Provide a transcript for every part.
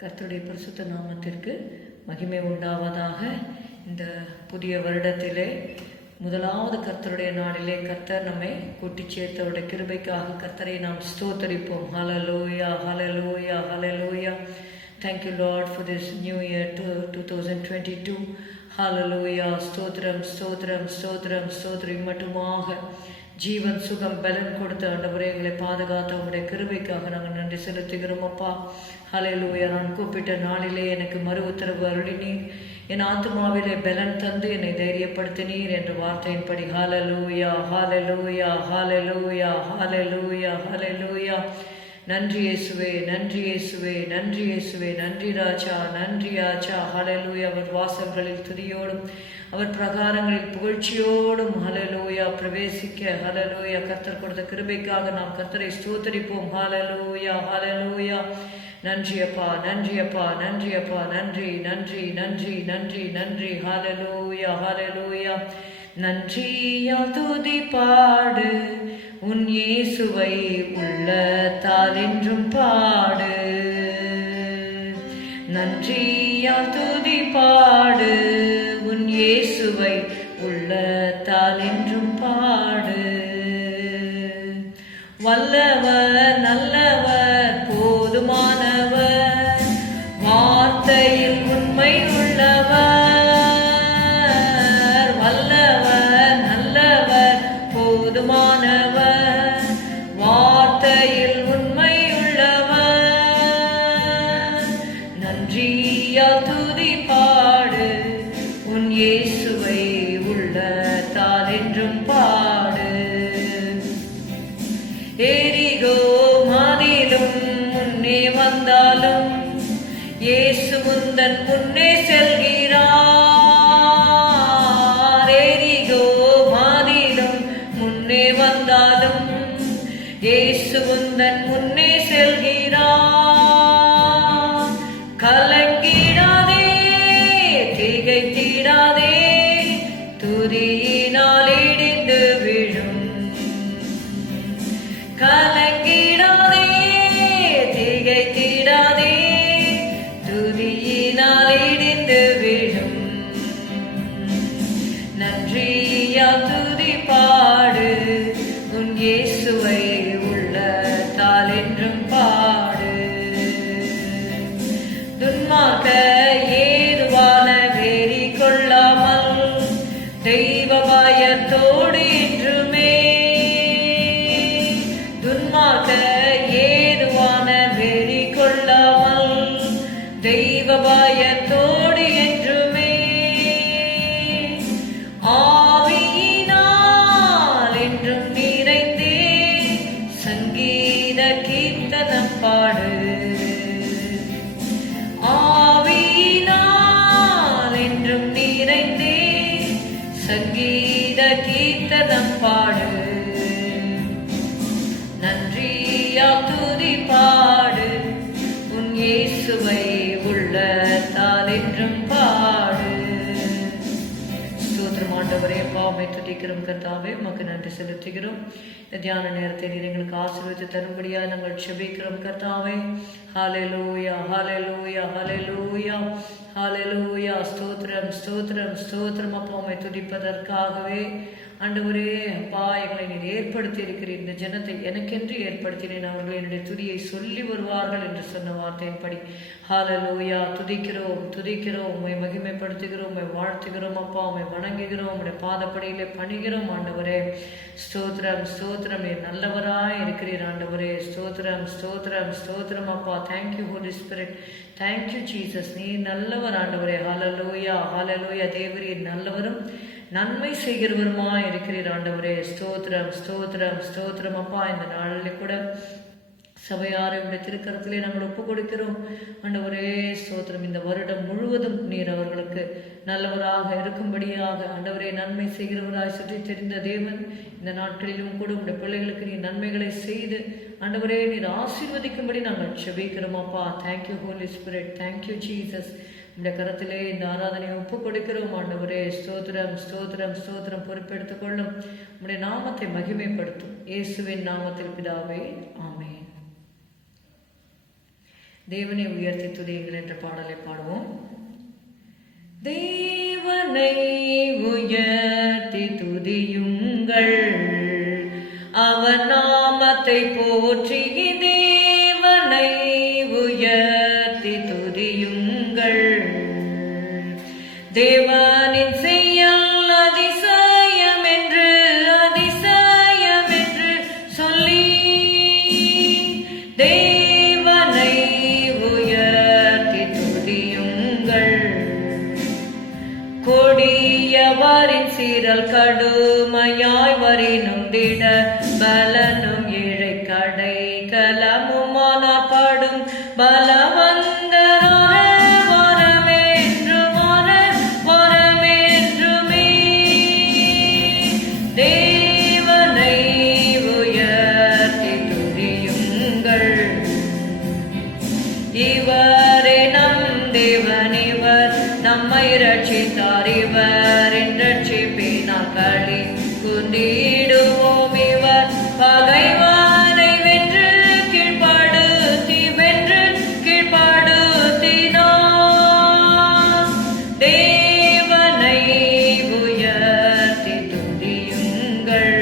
கர்த்தருடைய பரிசுத்த நாமத்திற்கு மகிமை உண்டாவதாக. இந்த புதிய வருடத்திலே முதலாவது கர்த்தருடைய நாளிலே கர்த்தர் நம்மை கூட்டி சேர்த்தவருடைய கிருபைக்காக கர்த்தரை நாம் ஸ்தோத்தரிப்போம். ஹல்லேலூயா, ஹல்லேலூயா, ஹல்லேலூயா. Thank you Lord for this new year 2022. ஹல்லேலூயா. ஸ்தோத்திரம், ஸ்தோத்திரம், ஸ்தோத்திரம், ஸ்தோத்திரம். மட்டுமாக ஜீவன் சுகம் பலன் கொடுத்த ஆண்டவரே, எங்களை பாதுகாத்த உங்களுடைய கிருபைக்காக நாங்கள் நன்றி செலுத்துகிறோம் அப்பா. ஹல்லேலூயா. நான் கூப்பிட்ட நாளிலே எனக்கு மறு உத்தரவு அருளினீர், என் ஆத்மாவிலே பலன் தந்து என்னை தைரியப்படுத்தினீர் என்ற வார்த்தையின்படி. ஹல்லேலூயா, ஹல்லேலூயா, ஹல்லேலூயா, ஹல்லேலூயா, ஹல்லேலூயா. நன்றி இயேசுவே, நன்றி இயேசுவே, நன்றி இயேசுவே, நன்றி ராஜா, நன்றி ராஜா. ஹல்லேலூயா. அவர் வாசல்களில் துதியோடும் அவர் பிரகாரங்களில் புகழ்ச்சியோடும் ஹல்லேலூயா பிரவேசிக்க ஹல்லேலூயா கர்த்தர் கொடுத்த கிருபைக்காக நாம் கர்த்தரை ஸ்தோத்தரிப்போம். ஹல்லேலூயா, ஹல்லேலூயா. நன்றி அப்பா, நன்றி அப்பா, நன்றி அப்பா, நன்றி, நன்றி, நன்றி, நன்றி, நன்றி. ஹல்லேலூயா, ஹல்லேலூயா. நன்றியால் துதி பாடு, உன் இயேசுவை உள்ளத்தால் என்றும் பாடு. நன்றியால் துதி பாடு, உன் இயேசுவை உள்ளத்தால் என்றும் பாடு. வல்லவர், நல்லவர், போதுமானவர், வார்த்தையில் உண்மை உள்ளவர். வல்லவர், நல்லவர், போதுமானவர், வார்த்தையில் உண்மை உள்ளவர். நன்றியால் துதி பாடு, உன் இயேசுவை உள்ளத்தால் என்றும் பாடு. எரிகோ மதிலும் முன்னே வந்தாலும் இயேசு உந்தன் முன்னே செல்கிறார். எரிகோ மதிலும் முன்னே வந்தாலும் இயேசு உந்தன் முன்னே செல்கிறார். கலங்கிடாதே, திகைத்திடாதே, துதியினால் இடிந்து விழும். கலங்கிடாதே, திகைத்திடாதே, துதியினால் இடிந்து விழும். நன்றியால் துதி பாடு, உன் இயேசுவை உள்ளத்தால் என்றும் பாடு. துன்மார்க்க ஏதுவான வெறி கொள்ளாமல் தெய்வ பயத்தோடு என்றுமே. துன்மார்க்க ஏதுவான வெறி கொள்ளாமல் தெய்வ பயத்தோடு என்றுமே. ஆவியினால் என்றும் நிறைந்தே சங்கீத கீர்த்தனம் பாடு. ஆவியினால் என்றும் நிறைந்தே சங்கீத கீர்த்தனம் பாடு. நன்றியால் துதி பாடு, உன் இயேசுவை உள்ளத்தால் என்றும் பாடு. ஸ்தோத்திரம் ஆண்டவரே, பாவமை துதிக்கிறோம் கர்த்தாவே, உமக்கு நன்றி செலுத்துகிறோம். இந்த தியான நேரத்தை நீர் எங்களுக்கு ஆசீர்வதித்து தரும்படியாக நாங்கள் செபிக்கிறோம் கர்த்தாவே. ஹல்லேலூயா, ஹல்லேலூயா, ஹல்லேலூயா, ஹல்லேலூயா. ஸ்தோத்திரம், ஸ்தோத்திரம், ஸ்தோத்திரம் அப்பா, உம்மை துதிப்பதற்காகவே ஆண்டவரே அப்பா, எங்களை நீர் ஏற்படுத்தி இருக்கிறீர். இந்த ஜனத்தை எனக்கென்று ஏற்படுத்தினேன், அவர்கள் என்னுடைய துதியை சொல்லி வருவார்கள் என்று சொன்ன வார்த்தையின்படி ஹல்லேலூயா துதிக்கிறோம், துதிக்கிறோம், உம்மை மகிமைப்படுத்துகிறோம், உம்மை வாழ்த்துகிறோம் அப்பா, உம்மை வணங்குகிறோம், உம்முடைய பாதப்படியிலே பணிகிறோம் ஆண்டவரே. ஸ்தோத்திரம், ஸ்தோத்திரம், நீர் நல்லவராய் இருக்கிறீர் ஆண்டவரே. ஸ்தோத்திரம், ஸ்தோத்திரம், ஸ்தோத்திரம் அப்பா. Thank you holy spirit, thank you Jesus, நீர் நல்லவர் ஆண்டவரே. ஹல்லேலூயா, ஹல்லேலூயா. தேவரீர் நல்லவரும் நன்மை செய்கிறவருமா இருக்கிறீர் ஆண்டவரே. ஸ்தோத்திரம், ஸ்தோத்திரம், ஸ்தோத்திரம் அப்பா. இந்த நாளில் கூட சபையாரை திருக்கரத்திலே நாங்கள் ஒப்பு கொடுக்கிறோம் ஆண்டவரே. ஸ்தோத்திரம். இந்த வருடம் முழுவதும் நீர் அவர்களுக்கு நல்லவராக இருக்கும்படியாக ஆண்டவரே, நன்மை செய்கிறவராய் சுற்றி தெரிந்த தேவன், இந்த நாட்களிலும் கூட உங்களுடைய பிள்ளைகளுக்கு நீர் நன்மைகளை செய்து ஆண்டவரே நீர் ஆசீர்வதிக்கும்படி நாங்கள் செபிக்கிறோம் அப்பா. Thank you holy spirit, thank you Jesus. இந்த கரத்திலே இந்த ஆராதனையை ஒப்பு கொடுக்கிறோம் ஆண்டவரே. ஸ்தோத்திரம், ஸ்தோத்திரம், ஸ்தோத்திரம். பொறுப்பெடுத்துக் கொள்ளும், உம்முடைய நாமத்தை மகிமைப்படுத்தும். இயேசுவின் நாமத்தில் பிதாவே, ஆமென். தேவனை உயர்த்தி துதியுங்கள் என்ற பாடலை பாடுவோம். தேவனை உயர்த்தி துதியுங்கள், அவர் நாமத்தை போற்றி தேவனை உயர்த்தி துதியுங்கள். தேவனின் செயல் அதிசயம் என்று சொல்லி தேவனை உயர்த்தி துதியுங்கள். கொடியவரின் சீரல் கடுமையாய் வரினும் திட பலனும் ஏழை கடை கலமுமானார் பாடும் பலவந்தரான வரமேன்றுமே தேவனை உயர்த்தி துதியுங்கள். இவரே நம் தேவன், இவர் நம்மை ரட்சித்தார், இவரின் ரட்சிப்பினால் களி குந்திடுவோம். இவர் பகைவனை வென்று கீழ்ப்படுத்தினார். தேவனை உயர்த்தி துதியுங்கள்.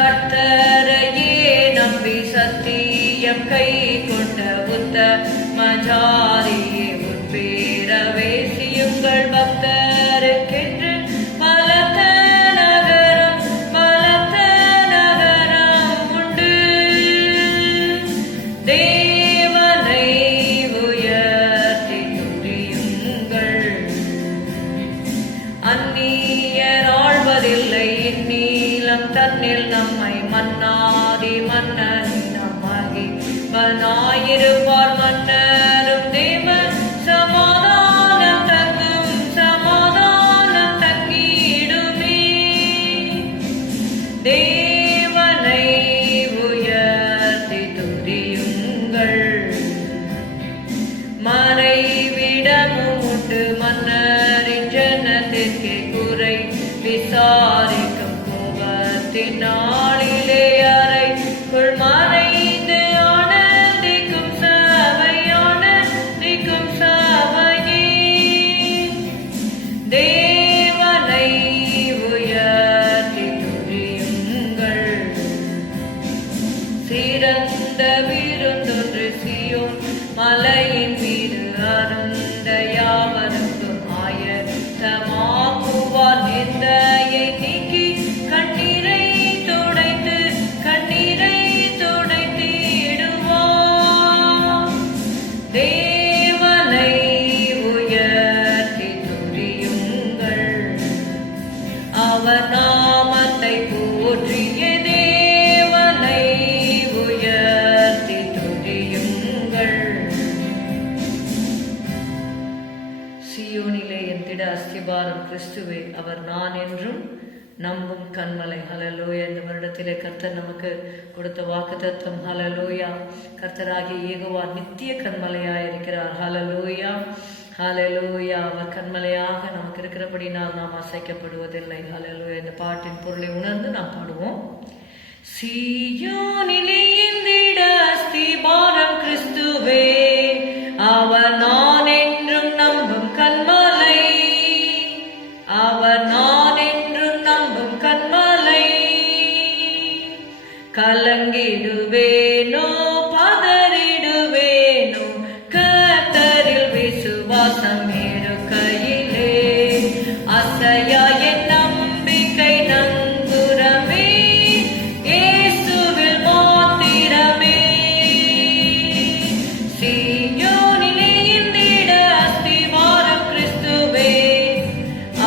கர்த்தரையே நம்பி சத்தியம் கை கொண்ட உத்தமஜாரியே உட்பேரவே செய்யுங்கள். பக்தருக்கென்று பலத்த நகரம் உண்டு. தேவனை உயர்த்தி துதியுங்கள். அந்நியர் ஆழ்வதில்லை இந்நீலம் தன்னில் நம்மை மன்னாதி மன்னன் நம்மகி பனாயிருப்பார். மன்னரும் தேவ சமாதானம் தங்கிடுமே. தேவனை உயர்த்தி துதியுங்கள். மறைவிடமும் உண்டு மன்னரின் ஜனத்திற்கு குறை விசாரிக்கும் கோபத்தின் நாளிலே அறைக்குள் மறைந்து ஆனந்திக்கும் சபையே. தேவனை உயர்த்தி துதியுங்கள். சிறந்த விருந்தொன்று சீயோன் மலையின் மீது அருந்த யாவருக்கும் ஆயத்தமாக்குவார். நிந்தையை நீக்கி கண்ணீரை துடைத்திடுவார். தேவனை உயர்த்தி துதியுங்கள். அவர் நாமத்தை போற்றிய தேவனை உயர்த்தி துதியுங்கள். சீயோனிலே என் திட அஸ்திபாரம் கிறிஸ்துவே, அவர் நான் என்றும் நம்பும் கண்மலை. ஹல்லேலூயா. இந்த வருடத்திலே கர்த்தர் நமக்கு கொடுத்த வாக்குத்தத்தம். ஹல்லேலூயா. கர்த்தராகிய யெகோவா நித்திய கண்மலையாய் இருக்கிறார். ஹல்லேலூயா, ஹல்லேலூயா. அவர் கண்மலையாக நமக்கு இருக்கிறபடினால் நாம் அசைக்கப்படுவதில்லை. ஹல்லேலூயா. இந்த பாட்டின் பொருளை உணர்ந்து நாம் பாடுவோம். சீயோனிலே என் திட அஸ்திபாரம் கிறிஸ்துவே, அவர் நான் என்றும் நம்பும் கண்மலை. அவர் நான் என்றும் நம்பும் கண்மலை. கலங்கிடுவேனோ பதறிடுவேனோ கர்த்தரில் விசுவாசம் இருக்கையிலே. அசையா என் நம்பிக்கை நங்குரமே, இயேசுவில் மாத்திரமே. சீயோனிலே என் திட அஸ்திபாரம் கிறிஸ்துவே,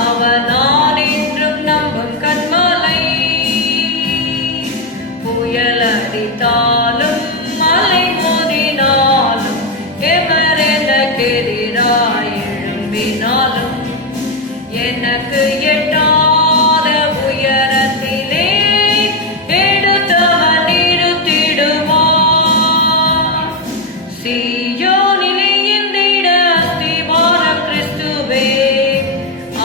அவர் நான் என்றும் நம்பும் கண்மலை. புயல் அடித்தாலும் மலை மோதினாலும் எமரெனக்கெதிராய் எழும்பினாலும் எனக்கு எட்டாத உயரத்திலே எடுத்தவர் நிறுத்திடுவார். சீயோனிலே என் திட அஸ்திபாரம் கிறிஸ்துவே,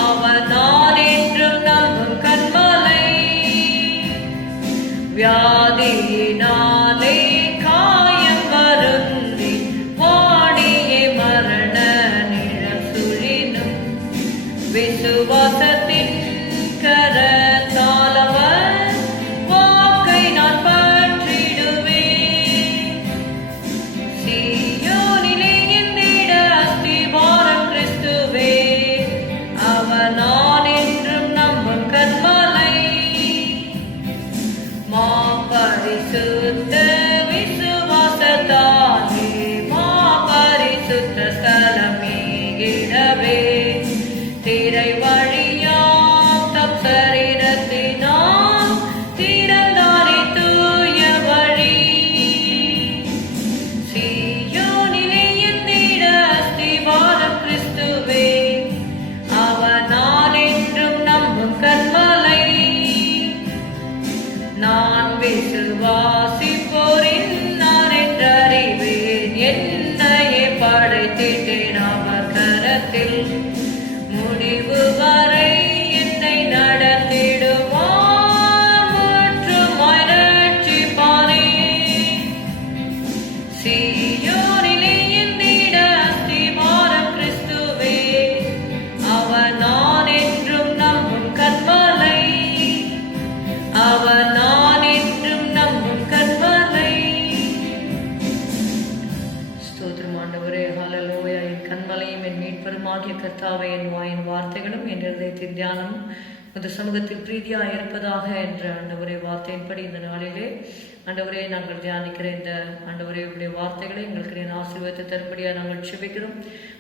அவர் நான் என்றும் நம்பும் கண்மலை. வியாதியினாலே காயம் வரும் சீயோனிலே என்னிட அஸ்திபாரம் கிறிஸ்துவே, அவர் நான் என்றும் நம்பும் கன்மலை. மா பரிசுத்த விசுவாசத்தாலே மா பரிசுத்த ஸ்தலமேகிடவே, திரை வழியாம் தம் சரீரத்தினால் திறந்தானே தூய வழி. சீயோனிலே என்னிட அஸ்திபாரம் கிறிஸ்துவே, அவர் நான் என்றும் நம்பும் கன்மலை. நான் விசுவாசிப்போரின் நான் என்றறிவேன், என்னையே படைத்திட்டேன் அவர் கரத்தில், முடிவு வரை என்னை நடத்திடுவார் முற்றுமாய் ரட்சிப்பாரே. சீயோனிலே என்னிட அஸ்திபாரம் கிறிஸ்துவே, அவர் நான் என்றும் நம்பும் கன்மலை, அவர் நான் என்றும் நம்பும் கன்மலை. ஸ்தோத்திரம் ஆண்டவரே, ஹல்லேலூயா. என் கன்மலையும் என் மீட்பருமாகிய கர்த்தாவே, என் வாயின் வார்த்தைகளும் என் இருதயத்தின் தியானமும் இந்த சமூகத்தில் பிரீதியாக இருப்பதாக என்ற ஆண்டவரே வார்த்தையின்படி இந்த நாளிலே ஆண்டவரே நாங்கள் தியானிக்கிற இந்த ஆண்டவரே உடைய வார்த்தைகளை எங்களுக்கு ஆசீர்வாதத்தை தரும்படியாக நாங்கள் செபிக்கிறோம்.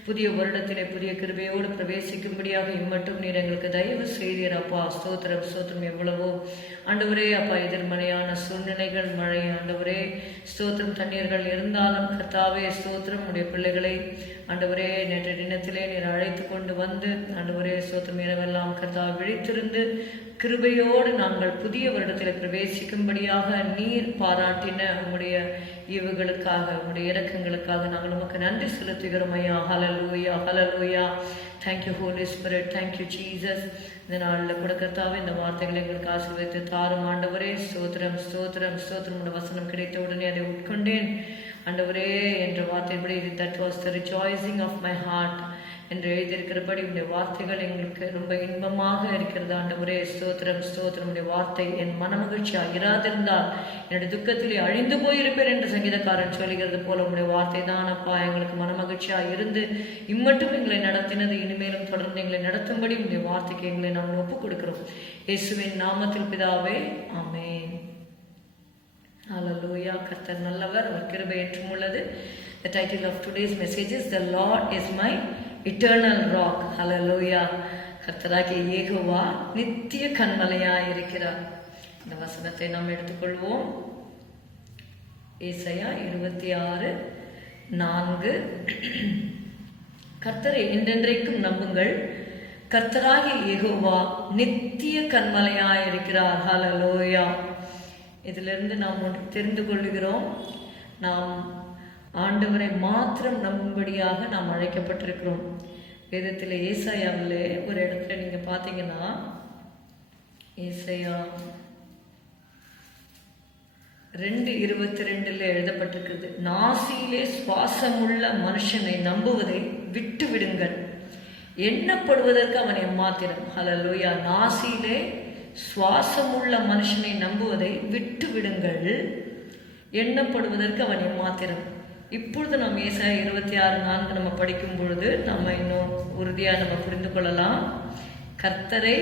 புதிய வருடத்திலே புதிய கிருபையோடு பிரவேசிக்கும்படியாக இம்மட்டும் நீர் எங்களுக்கு தயவு செய்தீர் அப்பா. ஸ்தோத்திரம் ஸ்தோத்திரம். எவ்வளவோ ஆண்டவரே அப்பா எதிர்மறையான சூழ்நிலைகள், மழை ஆண்டவரே ஸ்தோத்திரம், தண்ணீர்கள் இருந்தாலும் கர்த்தாவே ஸ்தோத்திரம் உடைய பிள்ளைகளை ஆண்டவரே நேற்று தினத்திலே நீர் அழைத்து கொண்டு வந்து ஆண்டவரே ஸ்தோத்திரம் இரவெல்லாம் கர்த்தாவை விழித்திருந்து கிருபையோடு நாங்கள் புதிய வருடத்தில் பிரவேசிக்கும்படியாக நீர் பாராட்டின உங்களுடைய ஈவுகளுக்காக உங்களுடைய இரக்கங்களுக்காக நாங்கள் நமக்கு நன்றி செலுத்துகிறோம் ஐயா. Hallelujah hallelujah. Thank you holy spirit, thank you Jesus. இந்த நாளில் கூட கர்த்தாவே இந்த வார்த்தைகளை எங்களுக்கு ஆசீர்வதித்து தாரும் ஆண்டவரே. ஸ்தோத்திரம் ஸ்தோத்திரம் ஸ்தோத்திரம். உடைய வசனம் கிடைத்த உடனே அதை உட்கொண்டேன் ஆண்டவரே என்ற வார்த்தைப்படி, that was the rejoicing of my heart என்று எழுதியிருக்கிறபடி உடைய வார்த்தைகள் எங்களுக்கு ரொம்ப இன்பமாக இருக்கிறது ஆண்டவரே. ஸ்தோத்திரம் ஸ்தோத்திரம். உடைய வார்த்தை என் மனமகிழ்ச்சியாக இராதிருந்தால் என்னுடைய துக்கத்திலே அழிந்து போயிருப்பேன் என்று சங்கீதக்காரன் சொல்லுகிறது போல உடைய வார்த்தை தான் அப்பா எங்களுக்கு மனமகிழ்ச்சியாக இருந்து இம்மட்டும் எங்களை நடத்தினது, இனிமேலும் தொடர்ந்து எங்களை நடத்தும்படி உடைய வார்த்தைக்கு எங்களை நாங்கள் ஒப்புக் கொடுக்கிறோம். இயேசுவின் நாமத்தில் பிதாவே, ஆமென். ஹல்லேலூயா. கர்த்தர் நல்லவர், அவர் கிருபை என்றும் உள்ளது. The title of today's message is The Lord is my eternal rock. ஹல்லேலூயா. கர்த்தராகிய யெகோவா நித்திய கன்மலையாய் இருக்கிறார். இந்த வசனத்தை நாம் எடுத்துக்கொள்வோம். ஏசாயா 26:4. கர்த்தரை என்றென்றைக்கும் நம்புங்கள், கர்த்தராகிய யெகோவா நித்திய கன்மலையாய் இருக்கிறார். ஹல்லேலூயா. இதிலிருந்து நாம் ஒன்று தெரிந்து கொள்கிறோம், நாம் ஆண்டவரை மாத்திரம் நம்பும்படியாக நாம் அழைக்கப்பட்டிருக்கிறோம். வேதத்தில் ஏசாயாவில் ஒரு இடத்துல நீங்கள் பார்த்தீங்கன்னா, ஏசாயா 2:22 எழுதப்பட்டிருக்கிறது, நாசியிலே சுவாசமுள்ள மனுஷனை நம்புவதை விட்டு விடுங்கள், எண்ணப்படுவதற்கு அவன் எம்மாத்திரம். ஹல்லேலூயா. நாசியிலே சுவாசமுள்ள மனுஷனை நம்புவதை விட்டு விடுங்கள், எண்ணப்படுவதற்கு அவன் எம்மாத்திரம். இப்பொழுது நாம் ஏசாயா 26:4 நம்ம படிக்கும் பொழுது நம்ம இன்னும் உறுதியாக நம்ம புரிந்து கொள்ளலாம். கர்த்தரை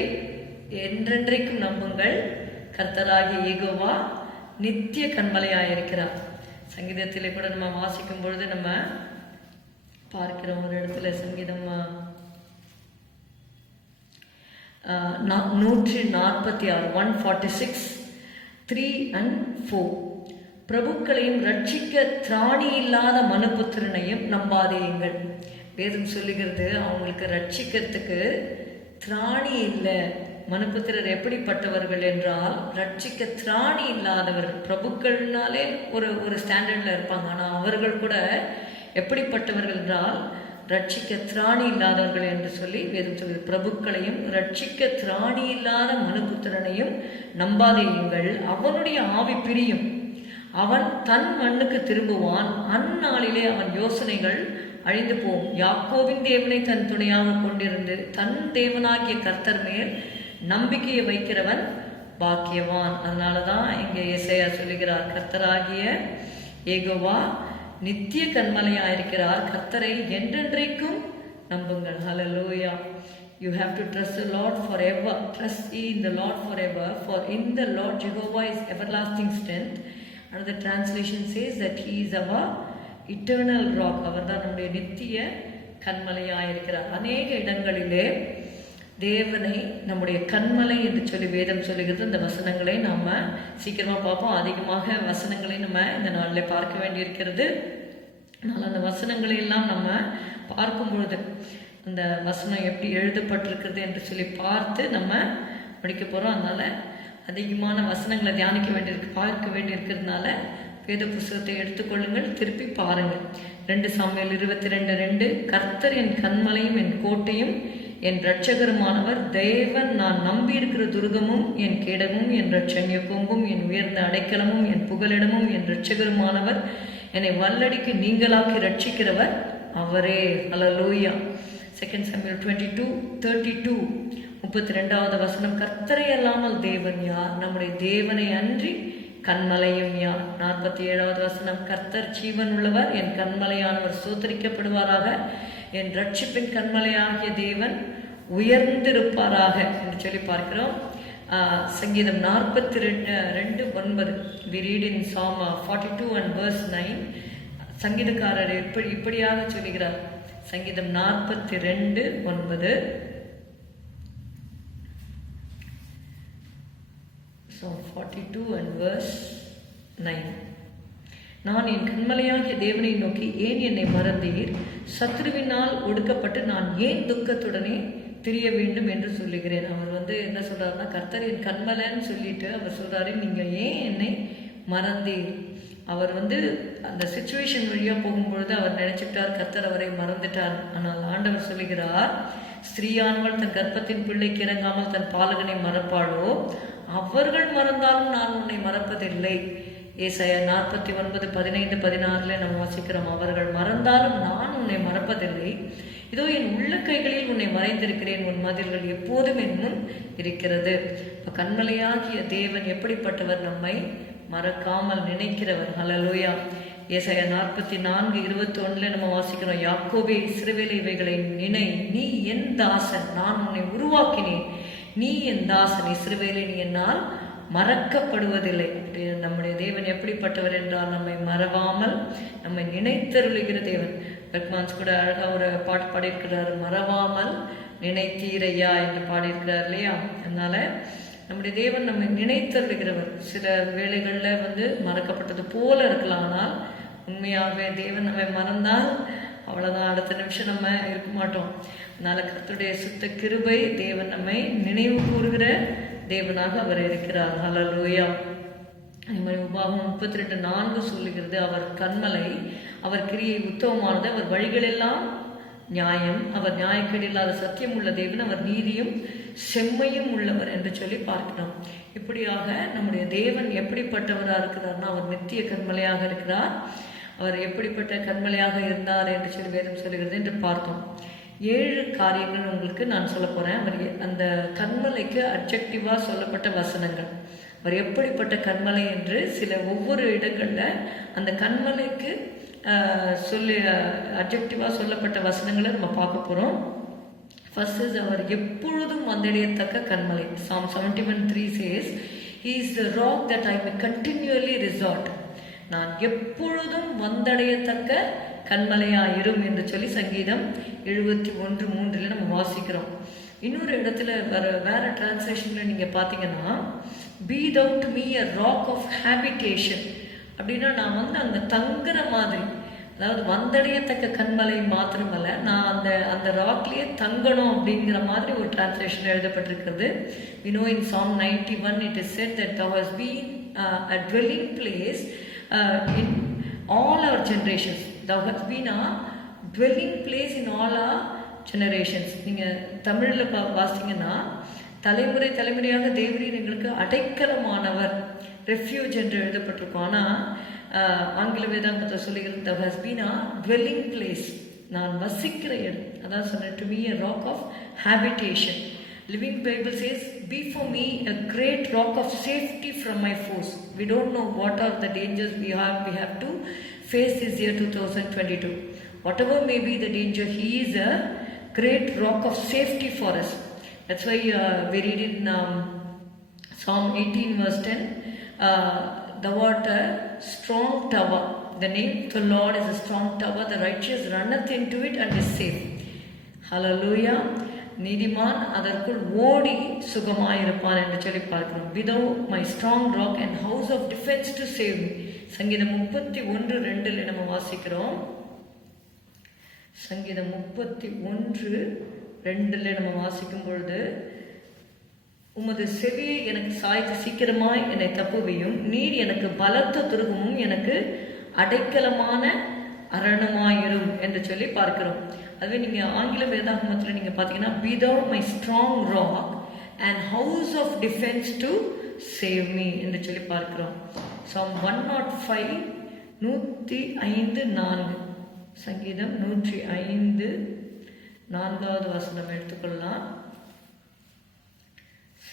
என்றென்றைக்கும் நம்புங்கள், கர்த்தராகிய யெகோவா நித்திய கன்மலையாயிருக்கிறார். சங்கீதத்திலே கூட நம்ம வாசிக்கும் பொழுது நம்ம பார்க்கிறோம், ஒரு இடத்துல சங்கீதம் 146 146 3 and 4. பிரபுக்களையும் ரட்சிக்க திராணி இல்லாத மனுபுத்திரனையும் நம்பாதேயுங்கள். வேதம் சொல்லுகிறது அவங்களுக்கு ரட்சிக்கிறதுக்கு திராணி இல்லை. மனுபுத்திரர் எப்படிப்பட்டவர்கள் என்றால் ரட்சிக்க திராணி இல்லாதவர்கள். பிரபுக்கள்னாலே ஒரு ஸ்டாண்டர்ட்ல இருப்பாங்க, ஆனால் அவர்கள் கூட எப்படிப்பட்டவர்கள் என்றால் ரட்சிக்க திராணி இல்லாதவர்கள் என்று சொல்லி வேதம் சொல்லுது. பிரபுக்களையும் ரட்சிக்க திராணி இல்லாத மனுபுத்திரனையும் நம்பாதேயுங்கள், அவனுடைய ஆவி பிரியும், அவன் தன் மண்ணுக்கு திரும்புவான், அந்நாளிலே அவன் யோசனைகள் அழிந்து போகும். யாக்கோவின் தேவனை தன் துணையாக கொண்டிருந்து தன் தேவனாகிய கர்த்தர் மேல் நம்பிக்கையை வைக்கிறவன் பாக்கியவான். அதனாலதான் இங்கே ஏசாயா சொல்லுகிறார், கர்த்தராகிய யெகோவா நித்திய கண்மலையாயிருக்கிறார். கர்த்தரை என்றென்றைக்கும் நம்புங்கள். ஹல்லேலூயா. You have to trust the Lord forever. Trust ye in the Lord forever, for in the Lord Jehovah is everlasting strength. Another translation says that he is our eternal rock. அவர்தான் நம்முடைய நித்திய கண்மலையாயிருக்கிறார். அநேக இடங்களிலே தேவனை நம்முடைய கண்மலை என்று சொல்லி வேதம் சொல்லுகிறது. இந்த வசனங்களை நாம் சீக்கிரமாக பார்ப்போம். அதிகமாக வசனங்களை நம்ம இந்த நாளில் பார்க்க வேண்டியிருக்கிறது. அதனால் அந்த வசனங்களை எல்லாம் நம்ம பார்க்கும் பொழுது அந்த வசனம் எப்படி எழுதப்பட்டிருக்கிறது என்று சொல்லி பார்த்து நம்ம படிக்க போகிறோம். அதனால் அதிகமான வசனங்களை தியானிக்க வேண்டியிருக்கு, பார்க்க வேண்டியிருக்கிறதுனால வேத புஸ்தகத்தை எடுத்துக்கொள்ளுங்கள், திருப்பி பாருங்கள். 2 சாமுவேல் 22:2 கர்த்தர் என் கண்மலையும் என் கோட்டையும் என் இரட்சகருமானவர், தேவன் நான் நம்பியிருக்கிற துர்கமும் என் கேடமும் என் இரட்சணிய கொம்பும் என் உயர்ந்த அடைக்கலமும் என் புகலிடமும் என் இரட்சகருமானவர், என்னை வல்லடிக்கு நீங்களாக்கி ரட்சிக்கிறவர் அவரே. ஹல்லேலூயா. 2 சாமுவேல் 22:32 32வது வசனம் கர்த்தரை அல்லாமல் தேவன் யார்? நம்முடைய தேவனை அன்றி கண்மலையும் யார்? 47வது வசனம் கர்த்தர் ஜீவன் உள்ளவர், என் கண்மலையானவர் சோதரிக்கப்படுவாராக, என் ரட்சிப்பின் கண்மலையாகிய தேவன் உயர்ந்திருப்பாராக என்று சொல்லி பார்க்கிறோம். சங்கீதம் 42:9 we read in Psalm 42 and verse 9. சங்கீதக்காரர் இப்படியாக சொல்லுகிறார். சங்கீதம் 42:9 Psalm 42 and verse 9. நான் என் கண்மலையாகிய தேவனை நோக்கி ஏன் என்னை மறந்தீர்? சத்ருவினால் ஒடுக்கப்பட்டு நான் ஏன் துக்கத்துடனே திரிய வேண்டும் என்று சொல்லுகிறேன். அவர் என்ன சொல்றாருன்னா, கர்த்தர் என் கண்மலைன்னு சொல்லிட்டு அவர் சொல்றாரு, நீங்க ஏன் என்னை மறந்தீர்? அவர் அந்த சிச்சுவேஷன் வழியாக போகும்பொழுது அவர் நினைச்சுட்டார் கர்த்தர் அவரை மறந்துட்டார். ஆனால் ஆண்டவர் சொல்லுகிறார், ஸ்திரீயானவள் தன் கர்ப்பத்தின் பிள்ளைக்கு இறங்காமல் தன் பாலகனை மறப்பாளோ? அவர்கள் மறந்தாலும் நான் உன்னை மறப்பதில்லை. ஏசாயா 49:15-16 நம்ம வாசிக்கிறோம். அவர்கள் மறந்தாலும் நான் உன்னை மறப்பதில்லை. இதோ என் உள்ள கைகளில் உன்னை மறைந்திருக்கிறேன், உன் மதில்கள் எப்போதும் என்னும் இருக்கிறது. கண்மலையாகிய தேவன் எப்படிப்பட்டவர்? நம்மை மறக்காமல் நினைக்கிறவர். ஹல்லேலூயா. ஏசாயா 44:21 நம்ம வாசிக்கிறோம், யாக்கோபே இஸ்ரவேலே இவைகளை நினை, நீ என் தாசன், நான் உன்னை உருவாக்கினேன், நீ என் தாசன், இஸ்ரவேலே நீ என்னால் மறக்கப்படுவதில்லை. நம்முடைய தேவன் எப்படிப்பட்டவர் என்றால் நம்மை மறவாமல் நம்மை நினைத்தருளுகிற தேவன். பெர்க்மான்ஸ் கூட அழகா ஒரு பாட்டு பாடியிருக்கிறார், மறவாமல் நினைத்தீரையா என்று பாடியிருக்கிறார் இல்லையா? அதனால நம்முடைய தேவன் நம்மை நினைத்தருளுகிறவர். சில வேளைகளில் மறக்கப்பட்டது போல இருக்கலாம், ஆனால் உண்மையாகவே தேவன் நம்மை மறந்தால் அவ்வளோதான், அடுத்த நிமிஷம் நம்ம இருக்க மாட்டோம். அதனால கர்த்தருடைய சுத்த கிருபை, தேவன் நம்மை நினைவு கூறுகிற தேவனாக அவர் இருக்கிறார். ஹல்லேலூயா. அதே மாதிரி உபாகம் 32:4 சொல்லுகிறது, அவர் கண்மலை, அவர் கிரியை உத்தமமானது, அவர் வழிகளெல்லாம் நியாயம், அவர் நியாயக்கேடு இல்லாத சத்தியம் உள்ள தேவன், அவர் நீதியும் செம்மையும் உள்ளவர் என்று சொல்லி பார்க்கிறோம். இப்படியாக நம்முடைய தேவன் எப்படிப்பட்டவராக இருக்கிறார்னா, அவர் நித்திய கண்மலையாக இருக்கிறார். அவர் எப்படிப்பட்ட கண்மலையாக இருந்தார் என்று சொல்லி வேதம் சொல்லுகிறது என்று பார்த்தோம். 7 காரியங்கள் உங்களுக்கு நான் சொல்ல போகிறேன். அவர் அந்த கண்மலைக்கு அட்ஜெக்டிவாக சொல்லப்பட்ட வசனங்கள், அவர் எப்படிப்பட்ட கண்மலை என்று ஒவ்வொரு இடங்களில் அந்த கண்மலைக்கு அட்ஜெக்டிவாக சொல்லப்பட்ட வசனங்களை நம்ம பார்க்க போகிறோம். ஃபர்ஸ்ட் இஸ், அவர் எப்பொழுதும் வந்தடையத்தக்க கண்மலை. Psalm 71:3 says, He is the rock that I may continually resort. நான் எப்பொழுதும் வந்தடையத்தக்க கண்மலையாயிரும் என்று சொல்லி சங்கீதம் 71:3 நம்ம வாசிக்கிறோம். இன்னொரு இடத்துல வேற டிரான்ஸ்லேஷன்ல நீங்க பார்த்தீங்கன்னா, Be thou to me a rock of habitation. அப்படின்னா நான் அங்கே தங்குற மாதிரி, அதாவது வந்தடையத்தக்க கண்மலை மாத்திரமல்ல, நான் அந்த ராக்லேயே தங்கணும் அப்படிங்கிற மாதிரி ஒரு டிரான்ஸ்லேஷன் எழுதப்பட்டிருக்கிறது. We know in Psalm 91 it is said that thou hast been a dwelling place in all our generations. Thou hast been a dwelling place in all our generations. நீங்கள் தமிழில் வாசிங்கன்னா, தலைமுறை தலைமுறையாக தேவரீர் எங்களுக்கு அடைக்கலமானவர், ரெஃப்யூஜ் என்று எழுதப்பட்டிருக்கும். ஆனால் ஆங்கில வேதாந்தத்தை சொல்லுகிறது, thou has been a dwelling place, நான் வசிக்கிற இடம். அதான் சொன்னேன், to me a rock of habitation. Living Bible says, be for me a great rock of safety from my foes. We don't know what are the dangers we have to face this year 2022. Whatever may be the danger, He is a great rock of safety for us. That's why we read in Psalm 18 verse 10, thou art a strong tower. The name of the Lord is a strong tower. The righteous runneth into it and is safe. Hallelujah. நீதிமான் அதற்குள் ஓடி சுகமாயிருப்பான் என்று சொல்லி பார்க்கிறோம். Without my strong rock and house of defense to save me. சங்கீதம் 31:2 நம்ம வாசிக்கிறோம். சங்கீதம் 31:2 நம்ம வாசிக்கும் பொழுது, உமது செவியை எனக்கு சாய்த்து சீக்கிரமாய் என்னை தப்புவியும், நீர் எனக்கு பலத்த துருகமும் எனக்கு அடைக்கலமான அரணுமாயிரும் என்று சொல்லி பார்க்கிறோம். அதுவே நீங்க ஆங்கில வேதாகமத்தில் நீங்க பார்த்தீங்கன்னா, be thou my strong rock and house of defense to save me என்று சொல்லி பார்க்கிறோம். Psalm 105 105:4. சங்கீதம் 105:4 வசனம் எடுத்துக்கொள்ளலாம்.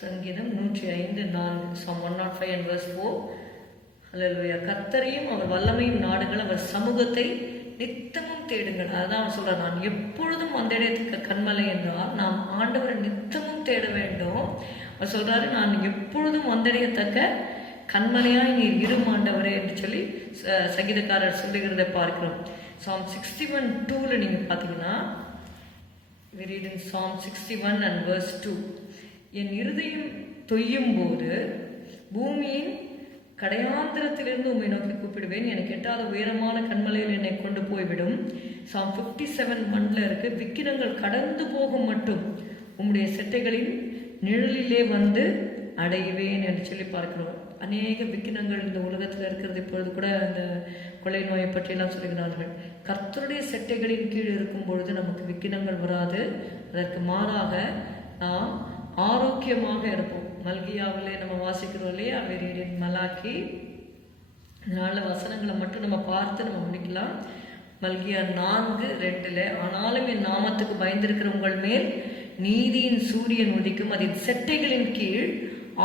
சங்கீதம் 105:4. Psalm 105 and verse 4. ஹல்லேலூயா. கர்த்தரையும் அவர் வல்லமையும் நாடுகள், அவர் சமூகத்தை நித்தமும் தேடுங்கள். அதான் அவன் சொல்றான், நான் எப்பொழுதும் வந்தடையத்தக்க கன்மலை என்றால் நாம் ஆண்டவரை நித்தமும் தேட வேண்டும். அவர் சொல்றாரு, நான் எப்பொழுதும் வந்தடையத்தக்க கண்மலையாய் நீர் இரும் ஆண்டவரே என்று சொல்லி சங்கீதக்காரர் சொல்லுகிறதை பார்க்கிறோம். Psalm 61:2 நீங்க பார்த்தீங்கன்னா, we read in Psalm 61 and verse 2, என் இருதயம் தொய்யும் போது பூமியின் கடையாந்திரத்திலிருந்து உம்மை நோக்கி கூப்பிடுவேன், எனக்கு எட்டாத உயரமான கண்மலையில் என்னை கொண்டு போய்விடும். Psalm 57:1 இருக்கு, விக்கிரங்கள் கடந்து போகும் மட்டும் உம்முடைய செட்டைகளின் நிழலிலே வந்து அடைவேன் என்று சொல்லி பார்க்கிறோம். அநேக விக்கிரங்கள் இந்த உலகத்தில் இருக்கிறது. இப்பொழுது கூட அந்த கொள்ளை நோயை பற்றியெல்லாம் சொல்லுகிறார்கள். கர்த்தருடைய செட்டைகளின் கீழ் இருக்கும் பொழுது நமக்கு விக்கிரங்கள் வராது. அதற்கு மாறாக நாம் ஆரோக்கியமாக இருப்போம். மல்கியாவிலே நம்ம வாசிக்கிறோம் இல்லையா, வெறியடின் மலாக்கி. இதனால வசனங்களை மட்டும் நம்ம பார்த்து நம்ம முடிக்கலாம். மல்கியா 4:2, ஆனாலும் என் நாமத்துக்கு பயந்திருக்கிற உங்கள் மேல் நீதியின் சூரியன் உதிக்கும், அதன் செட்டைகளின் கீழ்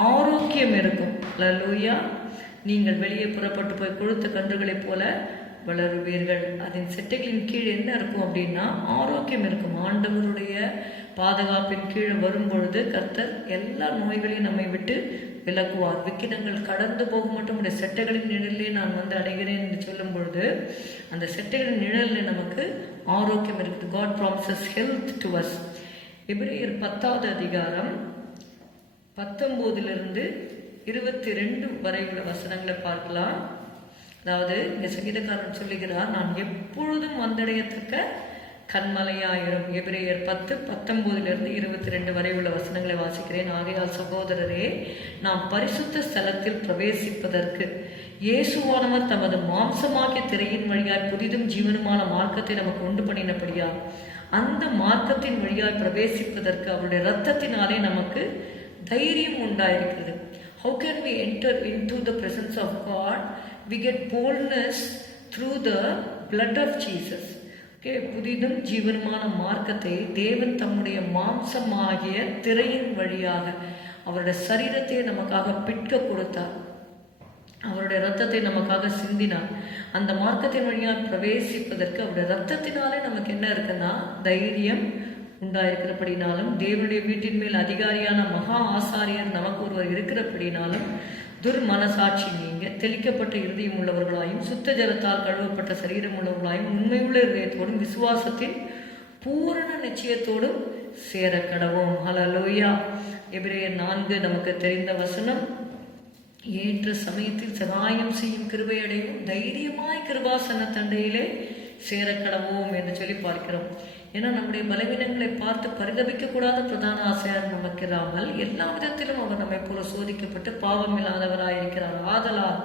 ஆரோக்கியம் இருக்கும். அல்லேலூயா. நீங்கள் வெளியே புறப்பட்டு போய் கொழுத்த கன்றுகளைப் போல வளருவீர்கள். அதன் செட்டைகளின் கீழ் என்ன இருக்கும் அப்படின்னா ஆரோக்கியம் இருக்கும். ஆண்டவருடைய பாதுகாப்பின் கீழே வரும் பொழுது கர்த்தர் எல்லா நோய்களையும் நம்மை விட்டு விலக்குவார். விக்கிரங்கள் கடந்து போகும் மட்டும் உடைய செட்டைகளின் நிழலே நான் வந்து அடைகிறேன் என்று சொல்லும் பொழுது அந்த செட்டைகளின் நிழலில் நமக்கு ஆரோக்கியம் இருக்குது. God promises health to us. எபிரேயர் 10வது அதிகாரம் 19-22 வரை உள்ள வசனங்களை பார்க்கலாம். அதாவது இங்க சங்கீதக்காரன் சொல்லுகிறார், நான் எப்பொழுதும் வந்தடையத்தக்க கண்மலையாயிரும். எபிரேயர் 10:19-22 வரை உள்ள வசனங்களை வாசிக்கிறேன். ஆகையால் சகோதரரே, நாம் பரிசுத்த ஸ்தலத்தில் பிரவேசிப்பதற்கு இயேசுவானவர் தமது மாம்சமாகிய திரையின் வழியாய் புதிதும் ஜீவனுமான மார்க்கத்தை நமக்கு உண்டு பண்ணினபடியால் அந்த மார்க்கத்தின் வழியாய் பிரவேசிப்பதற்கு அவருடைய இரத்தத்தினாலே நமக்கு தைரியம் உண்டாயிருக்கிறது. How can we enter into the presence of God? We get boldness through the blood of Jesus. Okay, புதிதும் ஜீவனுமான மார்க்கத்தை தேவன் தம்முடைய மாம்சமாகிய திரையின் வழியாக அவருடைய சரீரத்தை நமக்காக பிட்க கொடுத்தார். அவருடைய இரத்தத்தை நமக்காக சிந்தினார். அந்த மார்க்கத்தின் வழியாக பிரவேசிப்பதற்கு அவருடைய இரத்தத்தினாலே நமக்கு என்ன இருக்குன்னா தைரியம் உண்டாயிருக்கிறபடினாலும், தேவனுடைய வீட்டின் மேல் அதிகாரியான மகா ஆசாரியர் நமக்கு ஒருவர் இருக்கிறபடினாலும், துர்மனசாட்சி நீங்க தெளிக்கப்பட்ட இருதயம் உள்ளவர்களாயும் சுத்த ஜலத்தால் கழுவப்பட்ட சரீரம் உள்ளவர்களாயும் உண்மையுள்ள இதயத்தோடும் விசுவாசத்தின் பூரண நிச்சயத்தோடும் சேர கடவோம். ஹல்லேலூயா. எபிரேயர் 4 நமக்கு தெரிந்த வசனம், ஏற்ற சமயத்தில் சகாயம் செய்யும் கிருபை அடையும் தைரியமாய் கிருபாசன தண்டையிலே சேர கடவோம் என்று சொல்லி பார்க்கிறோம். ஏன்னா நம்முடைய பலவீனங்களை பார்த்து பரிதபிக்க கூடாத பிரதான ஆசையார் நமக்கு இராமல் எல்லா விதத்திலும் அவர் நம்மை போல சோதிக்கப்பட்டு பாவம் இல்லாதவராயிருக்கிறார். ஆதலால்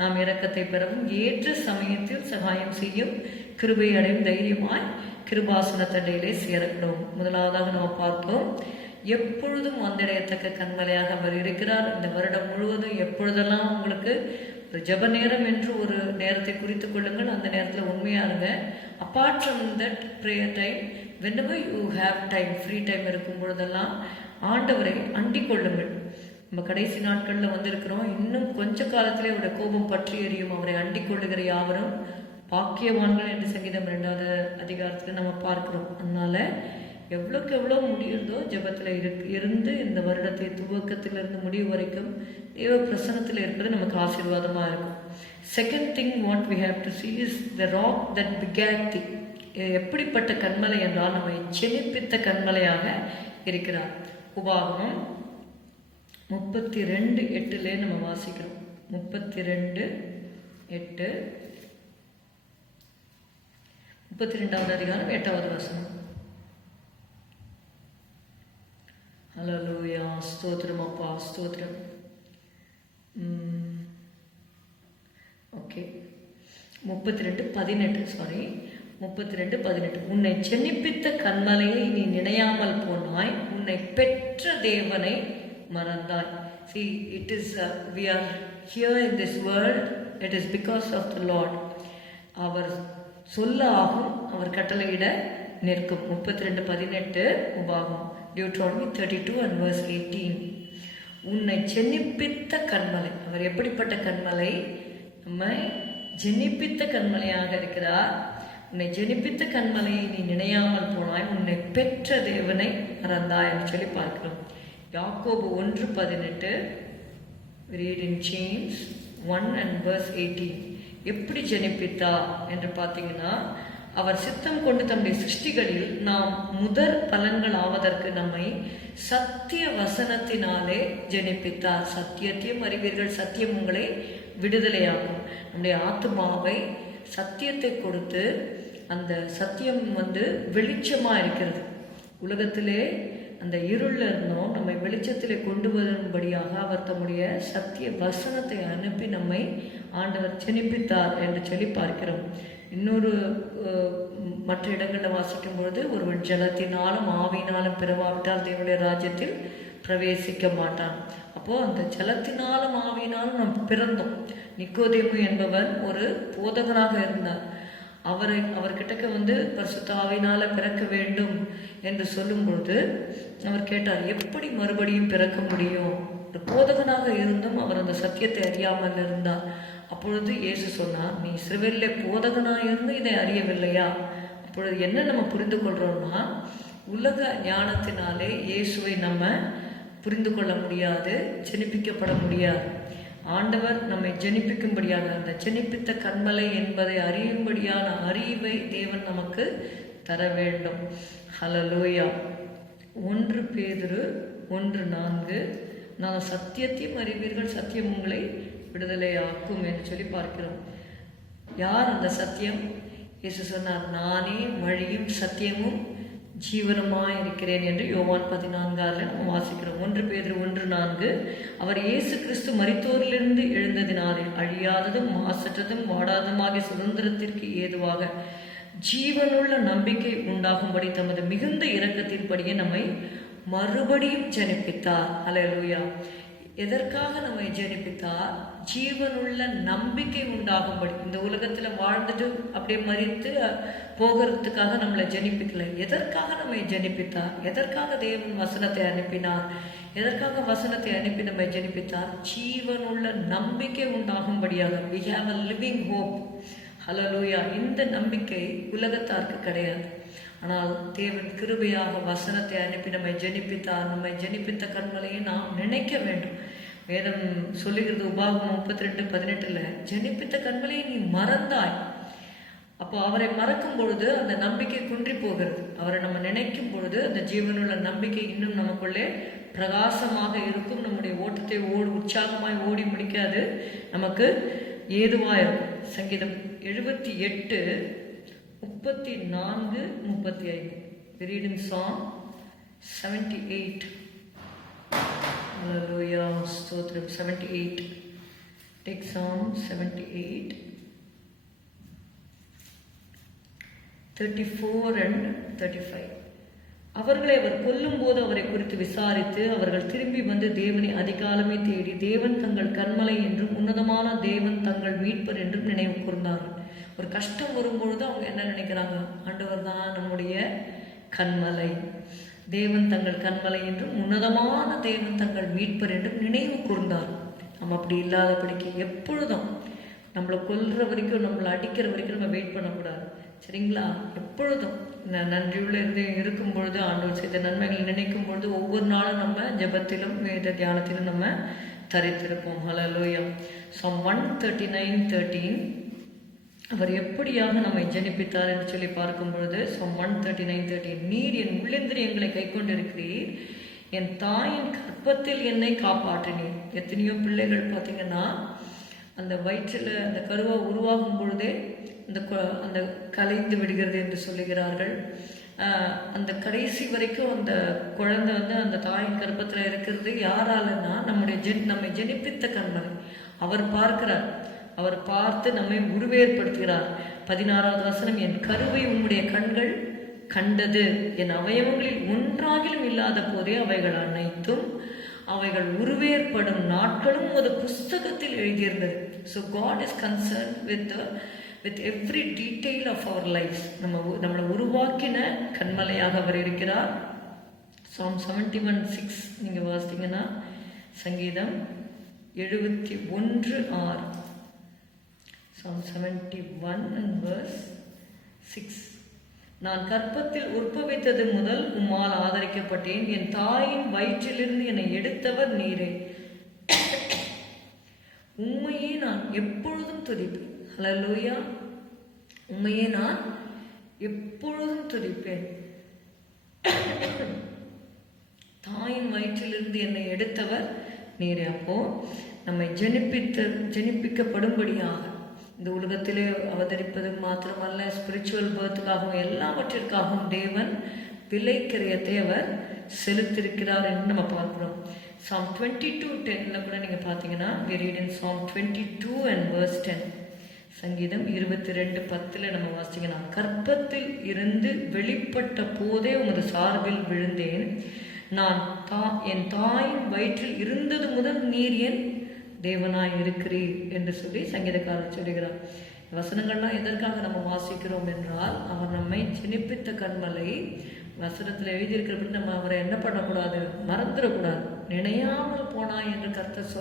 நாம் இரக்கத்தை பெறவும் ஏற்ற சமயத்தில் சகாயம் செய்யும் கிருபை அடையும் தைரியமாய் கிருபாசன தண்டையிலே சேரப்படும். முதலாவதாக நம்ம பார்த்தோம், எப்பொழுதும் வந்தடையத்தக்க கண்மலையாக அவர் இருக்கிறார். இந்த வருடம் முழுவதும் எப்பொழுதெல்லாம் உங்களுக்கு ஒரு ஜப நேரம் என்று ஒரு நேரத்தை குறித்து கொள்ளுங்கள். அந்த நேரத்தில் உண்மையானுங்க. Apart from that prayer time, whenever you have time, free time இருக்கும் பொழுதெல்லாம் ஆண்டவரை அண்டிக் கொள்ளுங்கள். நம்ம கடைசி நாட்களில் வந்திருக்கிறோம். இன்னும் கொஞ்ச காலத்திலே அவருடைய கோபம் பற்றி எரியும். அவரை அண்டிக் கொள்ளுகிற யாவரும் பாக்கியவான்கள் என்று சங்கீதம் 2வது அதிகாரத்தில் நம்ம பார்க்கிறோம். அதனால எவ்வளோக்கு எவ்வளோ முடியுதோ ஜெபத்தில் இருந்து இந்த வருடத்தை துவக்கத்திலிருந்து முடிவு வரைக்கும் தேவ பிரசனத்தில் இருப்பது நமக்கு ஆசீர்வாதமாக இருக்கும். Second thing what we have to see is the rock that begat thee. எப்படிப்பட்ட கன்மலை என்றால் நம்மை செழிப்பித்த கன்மலையாக இருக்கிறார். உபாகமம் 32:8 நம்ம வாசிக்கிறோம். 32:8 32வது அதிகாரம் 8வது வசனம். ஹல்லேலூயா, ஸ்தோத்திரம் அப்பா, ஸ்தோத்திரம். Okay, 32:18 sorry 32:18. உன்னை சென்னிப்பித்த கன்மலையை நீ நினையாமல் போனாய், உன்னை பெற்ற தேவனை மறந்தாய். See, it is we are here in this world, it is because of the Lord. அவர் சொல்ல ஆகும், அவர் கட்டளையிட நிற்கும். 32:18 உபாகம், Deuteronomy 32 and verse 18. உன்னை ஜெனிப்பித்த கன்மலை. அவர் எப்படிப்பட்ட கன்மலை? நம்மை ஜெனிப்பித்த கன்மலையாக இருக்கிறார். உன்னை ஜெனிப்பித்த கன்மலையை நீ நினையாமல் போனாய், உன்னை பெற்ற தேவனை மறந்தாய் என்று சொல்லி பார்க்கிறோம். யாக்கோபு 1:18 read in James 1 and verse 18. எப்படி ஜெனிப்பித்தா என்று பார்த்தீங்கன்னா, அவர் சித்தம் கொண்டு தம்முடைய சிருஷ்டிகளில் நாம் முதற் பலன்கள் ஆவதற்கு நம்மை சத்திய வசனத்தினாலே ஜெனிப்பித்தார். சத்தியத்தையும் அறிவீர்கள், சத்தியம் உங்களை விடுதலையாகும். நம்முடைய ஆத்துமாவை சத்தியத்தை கொடுத்து, அந்த சத்தியம் வெளிச்சமா இருக்கிறது. உலகத்திலே அந்த இருளில் இருந்தோம், நம்மை வெளிச்சத்திலே கொண்டு வரும்படியாக அவர் தம்முடைய சத்திய வசனத்தை அனுப்பி நம்மை ஆண்டவர் ஜெனிப்பித்தார் என்று சொல்லி பார்க்கிறோம். இன்னொரு மற்ற இடங்களில் வாசிக்கும் பொழுது, ஒருவன் ஜலத்தினாலும் ஆவியினாலும் பிறவாவிட்டால் தேவனுடைய ராஜ்யத்தில் பிரவேசிக்க மாட்டான். அப்போது அந்த ஜலத்தினாலும் ஆவியினாலும் நாம் பிறந்தோம். நிக்கோதேமு என்பவன் ஒரு போதகராக இருந்தார். அவர்கிட்ட பரிசுத்த ஆவியினால பிறக்க வேண்டும் என்று சொல்லும் பொழுது அவர் கேட்டார், எப்படி மறுபடியும் பிறக்க முடியும்? ஒரு போதகனாக இருந்தும் அவர் அந்த சத்தியத்தை அறியாமல் இருந்தார். அப்பொழுது இயேசு சொன்னார், நீ இஸ்ரவேலிலே போதகனாக இருந்து இதை அறியவில்லையா? அப்பொழுது என்ன நம்ம புரிந்து கொள்றோம்னா, உலக ஞானத்தினாலே இயேசுவை நம்ம புரிந்து கொள்ள முடியாது, ஜெனிப்பிக்கப்பட முடியாது. ஆண்டவர் நம்மை ஜெனிப்பிக்கும்படியாக, அந்த ஜெனிப்பித்த கன்மலை என்பதை அறியும்படியான அறிவை தேவன் நமக்கு தர வேண்டும். ஹல்லேலூயா. 1 பேதுரு 1:4, நான் சத்தியத்தையும் அறிவீர்கள், சத்தியம் உங்களை விடுதலையாக்கும் என்று சொல்லி பார்க்கிறோம். யார் அந்த சத்தியம்? இயேசு சொன்னார், நானே வழியும் சத்தியமும் ஜீவனமாய் இருக்கிறேன் என்று யோவான் 14:6 நம்ம வாசிக்கிறோம். 1 பேதுரு 1:4, அவர் இயேசு கிறிஸ்து மரித்தோரிலிருந்து எழுந்ததினாலே அழியாததும் மாசற்றதும் வாடாததுமாகிய சுதந்திரத்திற்கு ஏதுவாக ஜீவனுள்ள நம்பிக்கை உண்டாகும்படி தமது மிகுந்த இரக்கத்தின்படியே நம்மை மறுபடியும் ஜெனிப்பித்தார். ஹல்லேலூயா. எதற்காக நம்மை ஜெனிப்பித்தார்? ஜீவனுள்ள நம்பிக்கை உண்டாகும்படி. இந்த உலகத்தில் வாழ்ந்துட்டு அப்படியே மறித்து போகிறதுக்காக நம்மளை ஜெனிப்பிக்கல. எதற்காக நம்மை ஜெனிப்பித்தார்? எதற்காக தேவன் வசனத்தை அனுப்பினார்? எதற்காக வசனத்தை அனுப்பி நம்மை ஜெனிப்பித்தார்? ஜீவனுள்ள நம்பிக்கை உண்டாகும்படியாக. we have a living hope. ஹல்லேலூயா. இந்த நம்பிக்கை உலகத்தாருக்கு கிடையாது. ஆனால் தேவன் கிருபையாக வசனத்தை அனுப்பி நம்மை ஜெனிப்பித்தார். நம்மை ஜெனிப்பித்த கன்மலையை நாம் நினைக்க வேண்டும். வேதம் சொல்லுகிறது, உபாகமம் 32:18, ஜெனிப்பித்த கன்மலையை நீ மறந்தாய். அப்போ அவரை மறக்கும் பொழுது அந்த நம்பிக்கை குன்றி போகிறது. அவரை நம்ம நினைக்கும் பொழுது அந்த ஜீவனுள்ள நம்பிக்கை இன்னும் நமக்குள்ளே பிரகாசமாக இருக்கும். நம்முடைய ஓட்டத்தை உற்சாகமாய் ஓடி முடிக்காது, நமக்கு ஏதுவாயிருக்கும். சங்கீதம் 78:34-35. read in Psalm 78. Hallelujah, stotram. 78. Take Psalm 78, 34 and 35. அவர்களை அவர் கொல்லும் போது அவரை குறித்து விசாரித்து, அவர்கள் திரும்பி வந்து தேவனை அதிகாலமே தேடி, தேவன் தங்கள் கன்மலை என்றும் உன்னதமான தேவன் தங்கள் மீட்பர் என்றும் நினைவு கூர்ந்தார்கள். ஒரு கஷ்டம் வரும்பொழுது அவங்க என்ன நினைக்கிறாங்க? ஆண்டவர் தான் நம்முடைய கன்மலை, தேவன் தங்கள் கன்மலை என்றும் உன்னதமான தேவன் தங்கள் மீட்பர் என்றும் நினைவு கூர்ந்தார். நம்ம அப்படி இல்லாதபடிக்கு எப்பொழுதும் நம்மளை கொல்ற வரைக்கும், நம்மளை அடிக்கிற வரைக்கும் நம்ம வெயிட் பண்ணக்கூடாது. சரிங்களா? எப்பொழுதும் நன்றியுள்ள இருக்கும் பொழுது, ஆண்டவர் செய்த நன்மைகளை நினைக்கும் பொழுது, ஒவ்வொரு நாளும் நம்ம ஜெபத்திலும் வேத தியானத்திலும் நம்ம தரித்திருப்போம். ஹல்லேலூயா. Psalm 139:13 அவர் எப்படியாக நம்மை ஜெனிப்பித்தார் என்று சொல்லி பார்க்கும் பொழுது, Psalm 139:13 நீர் என் உள்ளேந்திரியங்களை கை கொண்டிருக்கிறீர், என் தாயின் கற்பத்தில் என்னை காப்பாற்றினீர். எத்தனையோ பிள்ளைகள் பார்த்தீங்கன்னா அந்த வயிற்றில் அந்த கருவா உருவாகும் பொழுதே அந்த கலைந்து விடுகிறது என்று சொல்லுகிறார்கள். அந்த கடைசி வரைக்கும் அந்த குழந்தை அந்த தாயின் கர்ப்பத்தில் இருக்கிறது யாராலன்னா நம்மை ஜெனிப்பித்த கண்மலை. அவர் பார்க்கிறார், அவர் பார்த்து நம்மை உருவேற்படுத்துகிறார். 16வது வசனம், என் கருவை உம்முடைய கண்கள் கண்டது, என் அவயவங்களில் ஒன்றாகிலும் இல்லாத போதே அவைகள் அனைத்தும் அவைகள் உருவேற்படும் நாட்களும் ஒரு புஸ்தகத்தில் எழுதியிருந்தது. So God is concern with every detail of our life. நம்மளை உருவாக்கின கண்மலையாக அவர் இருக்கிறார். Psalm 71:6 நீங்கள் வாசித்தீங்கன்னா, சங்கீதம் 71:6, Psalm 71:6 நான் கற்பத்தில் உற்பவித்தது முதல் உம்மால் ஆதரிக்கப்பட்டேன், என் தாயின் வயிற்றிலிருந்து என்னை எடுத்தவர் நீரே, உண்மையே நான் எப்பொழுதும் துதிப்பேன். ஹல்லேலூயா. உண்மையே நான் எப்பொழுதும் துதிப்பேன். தாயின் வயிற்றிலிருந்து என்னை எடுத்தவர் நீரே. அப்போ நம்மை ஜெனிப்பிக்கப்படும்படியாக இந்த உலகத்திலே அவதரிப்பது மாத்திரமல்ல, ஸ்பிரிச்சுவல் பர்த்துக்காகவும் எல்லாவற்றிற்காகவும் தேவன் விலை கிரயத்தை அவர் செலுத்திருக்கிறார் என்று நம்ம பார்க்கிறோம். Psalm 22:10 கூட நீங்கள் பார்த்தீங்கன்னா, we read in Psalm 22:10, சங்கீதம் 22:10 நம்ம வாசிங்கன்னா, கற்பத்தில் இருந்து வெளிப்பட்ட போதே உமது சார்பில் விழுந்தேன், நான் என் தாயின் வயிற்றில் இருந்தது முதல் நீர் என் தேவனாய் இருக்கிறீர் என்று சொல்லி சங்கீதக்காரர் சொல்லுகிறார். வசனங்கள்லாம் எதற்காக நம்ம வாசிக்கிறோம் என்றால், அவர் நம்மை ஜெனிப்பித்த கண்மலை. வசனத்தில் எழுதியிருக்கிறபடி நம்ம அவரை என்ன பண்ணக்கூடாது, மறந்துடக்கூடாது. நினையாமல் போனா என்று கர்த்தர்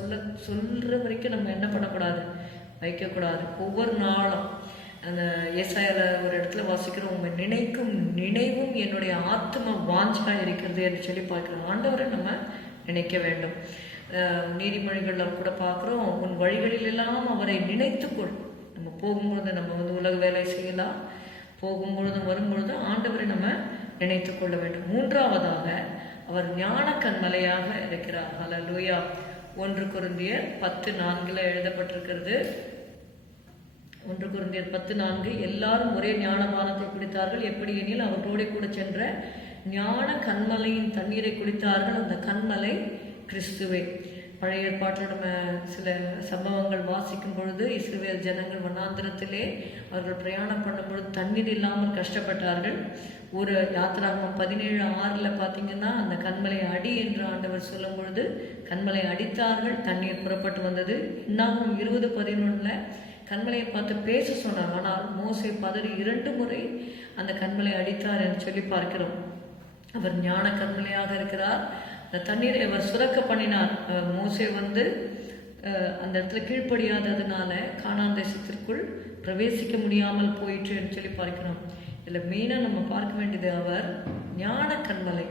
சொல்ற வரைக்கும் நம்ம என்ன பண்ணக்கூடாது, வைக்கக்கூடாது. ஒவ்வொரு நாளும் அந்த ஏசாயால ஒரு இடத்துல வாசிக்கிறோம், உண்மை நினைக்கும் நினைவும் என்னுடைய ஆத்ம வாஞ்சா இருக்கிறது என்று சொல்லி பார்க்கிறோம். ஆண்டவரை நம்ம நினைக்க வேண்டும். நீதிமொழிகளில் கூட பார்க்குறோம், உன் வழிகளில் எல்லாம் அவரை நினைத்துக்கொள். நம்ம போகும்பொழுது நம்ம உலக வேலை செய்யலாம், போகும்பொழுதும் வரும்பொழுதும் ஆண்டவரை நம்ம நினைத்து கொள்ள வேண்டும். மூன்றாவதாக அவர் ஞான கண்மலையாக இருக்கிறார். ஹல்லேலூயா. 1 கொரிந்தியர் 10:4 எழுதப்பட்டிருக்கிறது. 1 கொரிந்தியர் 10:4 எல்லாரும் ஒரே ஞானபானத்தை குடித்தார்கள், எப்படி எனில் அவர்களோட கூட சென்ற ஞான கண்மலையின் தண்ணீரை குடித்தார்கள், அந்த கண்மலை கிறிஸ்துவே. பழைய ஏற்பாட்டில் நம்ம சில சம்பவங்கள் வாசிக்கும் பொழுது, இஸ்ரவேல் ஜனங்கள் வனாந்திரத்திலே அவர்கள் பிரயாணம் பண்ணும் பொழுது தண்ணீர் இல்லாமல் கஷ்டப்பட்டார்கள். ஒரு யாத்திராகமம் 17:6 பார்த்தீங்கன்னா, அந்த கண்மலை அடி என்று ஆண்டவர் சொல்லும் பொழுது கண்மலை அடித்தார்கள், தண்ணீர் புறப்பட்டு வந்தது. இன்னும் 20:11 கண்மலையை பார்த்து பேச சொன்னார், ஆனால் மோசே பதறி 2 முறை அந்த கண்மலை அடித்தார் என்று சொல்லி பார்க்கிறோம். அவர் ஞான கண்மலையாக இருக்கிறார். அந்த தண்ணீரை அவர் சுரக்க பண்ணினார். மோசே அந்த இடத்துல கீழ்ப்படியாததுனால கானான் தேசத்திற்குள் பிரவேசிக்க முடியாமல் போயிற்று என்று சொல்லி பார்க்கிறோம். இதில் மெயினாக நம்ம பார்க்க வேண்டியது, அவர் ஞான கண்மலை.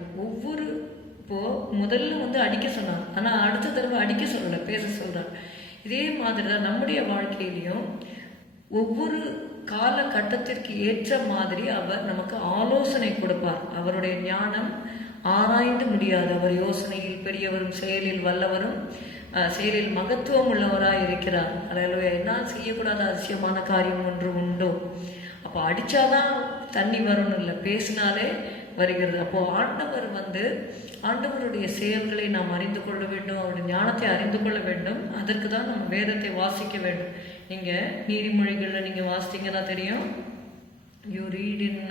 முதல்ல அடிக்க சொன்னார், ஆனால் அடுத்த தடவை அடிக்க சொல்லலை, பேச சொல்கிறார். இதே மாதிரி தான் நம்முடைய வாழ்க்கையிலையும் ஒவ்வொரு காலகட்டத்திற்கு ஏற்ற மாதிரி அவர் நமக்கு ஆலோசனை கொடுப்பார். அவருடைய ஞானம் ஆராய்ந்து முடியாது. அவர் யோசனையில் பெரியவரும் செயலில் வல்லவரும் செயலில் மகத்துவம் உள்ளவராக இருக்கிறார். அதில் என்ன செய்யக்கூடாத அதிசயமான காரியம் ஒன்று உண்டோ? அப்போ அடித்தாதான் தண்ணி வரணும் இல்லை, பேசினாலே வருகிறது. அப்போது ஆண்டவர் ஆண்டவருடைய செயல்களை நாம் அறிந்து கொள்ள வேண்டும், அவருடைய ஞானத்தை அறிந்து கொள்ள வேண்டும். அதற்கு தான் நம்ம வேதத்தை வாசிக்க வேண்டும். நீங்கள் நீதிமொழிகளில் நீங்கள் வாசித்தீங்கன்னா தெரியும். யூ ரீட் இன்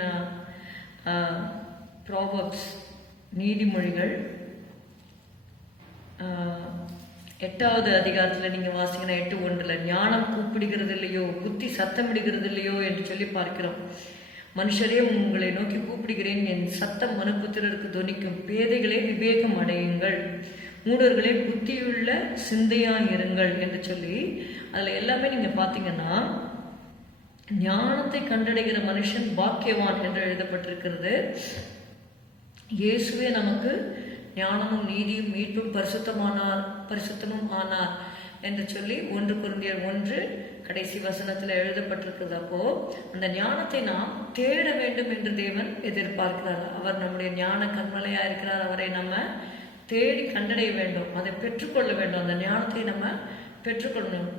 ப்ராவர்ப்ஸ், நீதிமொழிகள் 8வது அதிகாரத்தில் நீங்கள் வாசிங்கன்னா 8:1 ஞானம் கூப்பிடுகிறது இல்லையோ, புத்தி சத்தமிடுகிறது இல்லையோ என்று சொல்லி பார்க்கிறோம். மனுஷரே உங்களை நோக்கி கூப்பிடுகிறேன், என் சத்தம் மனுபுத்திரருக்கு தொனிக்கும். பேதைகளே விவேகம் அடையுங்கள், மூடர்களே புத்தியுள்ள சிந்தையாயிருங்கள் என்று சொல்லி அதில் எல்லாமே நீங்கள் பார்த்தீங்கன்னா ஞானத்தை கண்டடைகிற மனுஷன் பாக்கியவான் என்று எழுதப்பட்டிருக்கிறது. இயேசுவே நமக்கு ஞானமும் நீதியும் மீட்பும் பரிசுத்தமும் ஆனார் என்று சொல்லி 1 கொரிந்தியர் 1 கடைசி வசனத்தில் எழுதப்பட்டிருக்கிறது. அப்போ அந்த ஞானத்தை நாம் தேட வேண்டும் என்று தேவன் எதிர்பார்க்கிறார். அவர் நம்முடைய ஞான கண்மலையா இருக்கிறார். அவரை நம்ம தேடி கண்டடைய வேண்டும், அதை பெற்றுக்கொள்ள வேண்டும். அந்த ஞானத்தை நம்ம பெற்றுக்கொள்ளணும்.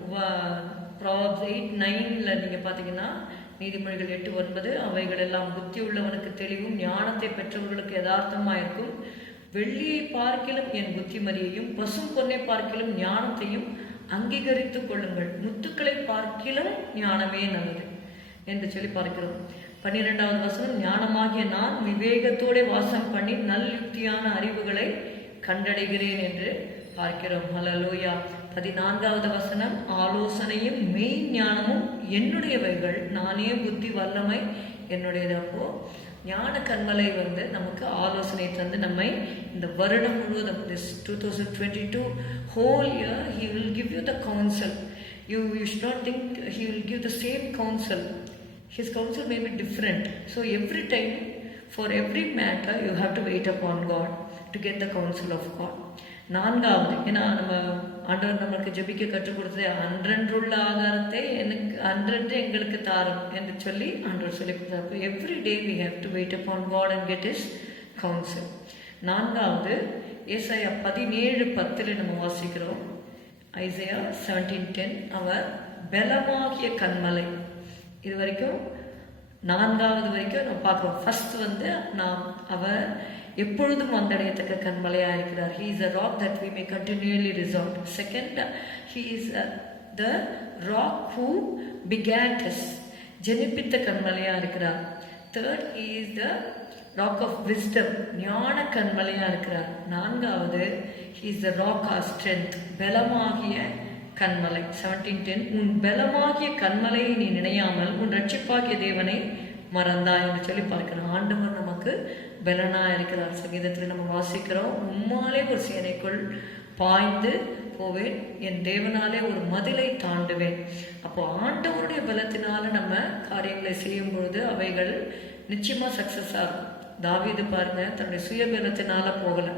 Proverbs 8:9 நீங்கள் பார்த்தீங்கன்னா நீதிமொழிகள் 8:9 அவைகள் எல்லாம் புத்தி உள்ளவனுக்கு தெளிவும் ஞானத்தை பெற்றவர்களுக்கு யதார்த்தமாக இருக்கும். வெள்ளியை பார்க்கிலும் என் புத்திமதியையும் பசும் பொன்னை பார்க்கிலும் ஞானத்தையும் அங்கீகரித்து கொள்ளுங்கள். முத்துக்களை பார்க்கிலும் ஞானமே நல்லது என்று சொல்லி பார்க்கிறோம். 12வது வசனம், ஞானமாகிய நான் விவேகத்தோடு வாசம் பண்ணி நல் யுக்தியான அறிவுகளை கண்டடைகிறேன் என்று பார்க்கிறோம். ஹல்லேலூயா. 14வது வசனம், ஆலோசனையும் மெய் ஞானமும் என்னுடையவைகள், நானே புத்தி வல்லமை என்னுடையது. அப்போ ஞான கண்மலை நமக்கு ஆலோசனை தந்து நம்மை இந்த வருடம் முழுவதும் this 2022 whole year he will give you the counsel. You should not think he will give the same counsel. His counsel may be different. So every time for every matter you have to wait upon God to get the counsel of God. 4வது, ஏன்னா நம்ம ஆண்டவர் நம்மளுக்கு ஜெபிக்க கற்றுக் கொடுத்தது அன்றன்றுள்ள ஆகாரத்தை அன்றன்று எங்களுக்கு தாரும் என்று சொல்லி ஆண்டவர் சொல்லி கொடுத்தார். Every day we have to wait upon God and get his counsel. 4வது, ஏசாயா 17:10 நம்ம வாசிக்கிறோம். ஐசையா 17:10, அவர் பலமாகிய கண்மலை. இது வரைக்கும் 4வது வரைக்கும் நம்ம பார்க்குறோம். ஃபர்ஸ்ட் அவர் எப்பொழுதும் வந்தடையத்தக்க கண்மலையாக இருக்கிறார். He is a rock that we may continually resort. Second, he is the rock who begat us. ஜெனிப்பித்த கண்மலையாக இருக்கிறார். Third, he is the rock of wisdom. ஞான கண்மலையாக இருக்கிறார். 4வது, he is the rock of strength. பலமாகிய கண்மலை. 17:10, உன் பலமாகிய கண்மலையை நீ நினையாமல் உன் ரட்சிப்பாகிய தேவனை மறந்தா என்று சொல்லி பார்க்கிறோம். ஆண்டவர் நமக்கு பலனா இருக்கிறார். சங்கீதத்தில் நம்ம வாசிக்கிறோம், உம்மாலே ஒரு சேனைக்குள் பாய்ந்து போவேன், என் தேவனாலே ஒரு மதிலை தாண்டுவேன். அப்போ ஆண்டவருடைய பலத்தினால நம்ம காரியங்களை செய்யும் பொழுது அவைகள் நிச்சயமா சக்சஸ் ஆகும். தாவீது பாருங்க, தன்னுடைய சுய பலத்தினால போகல,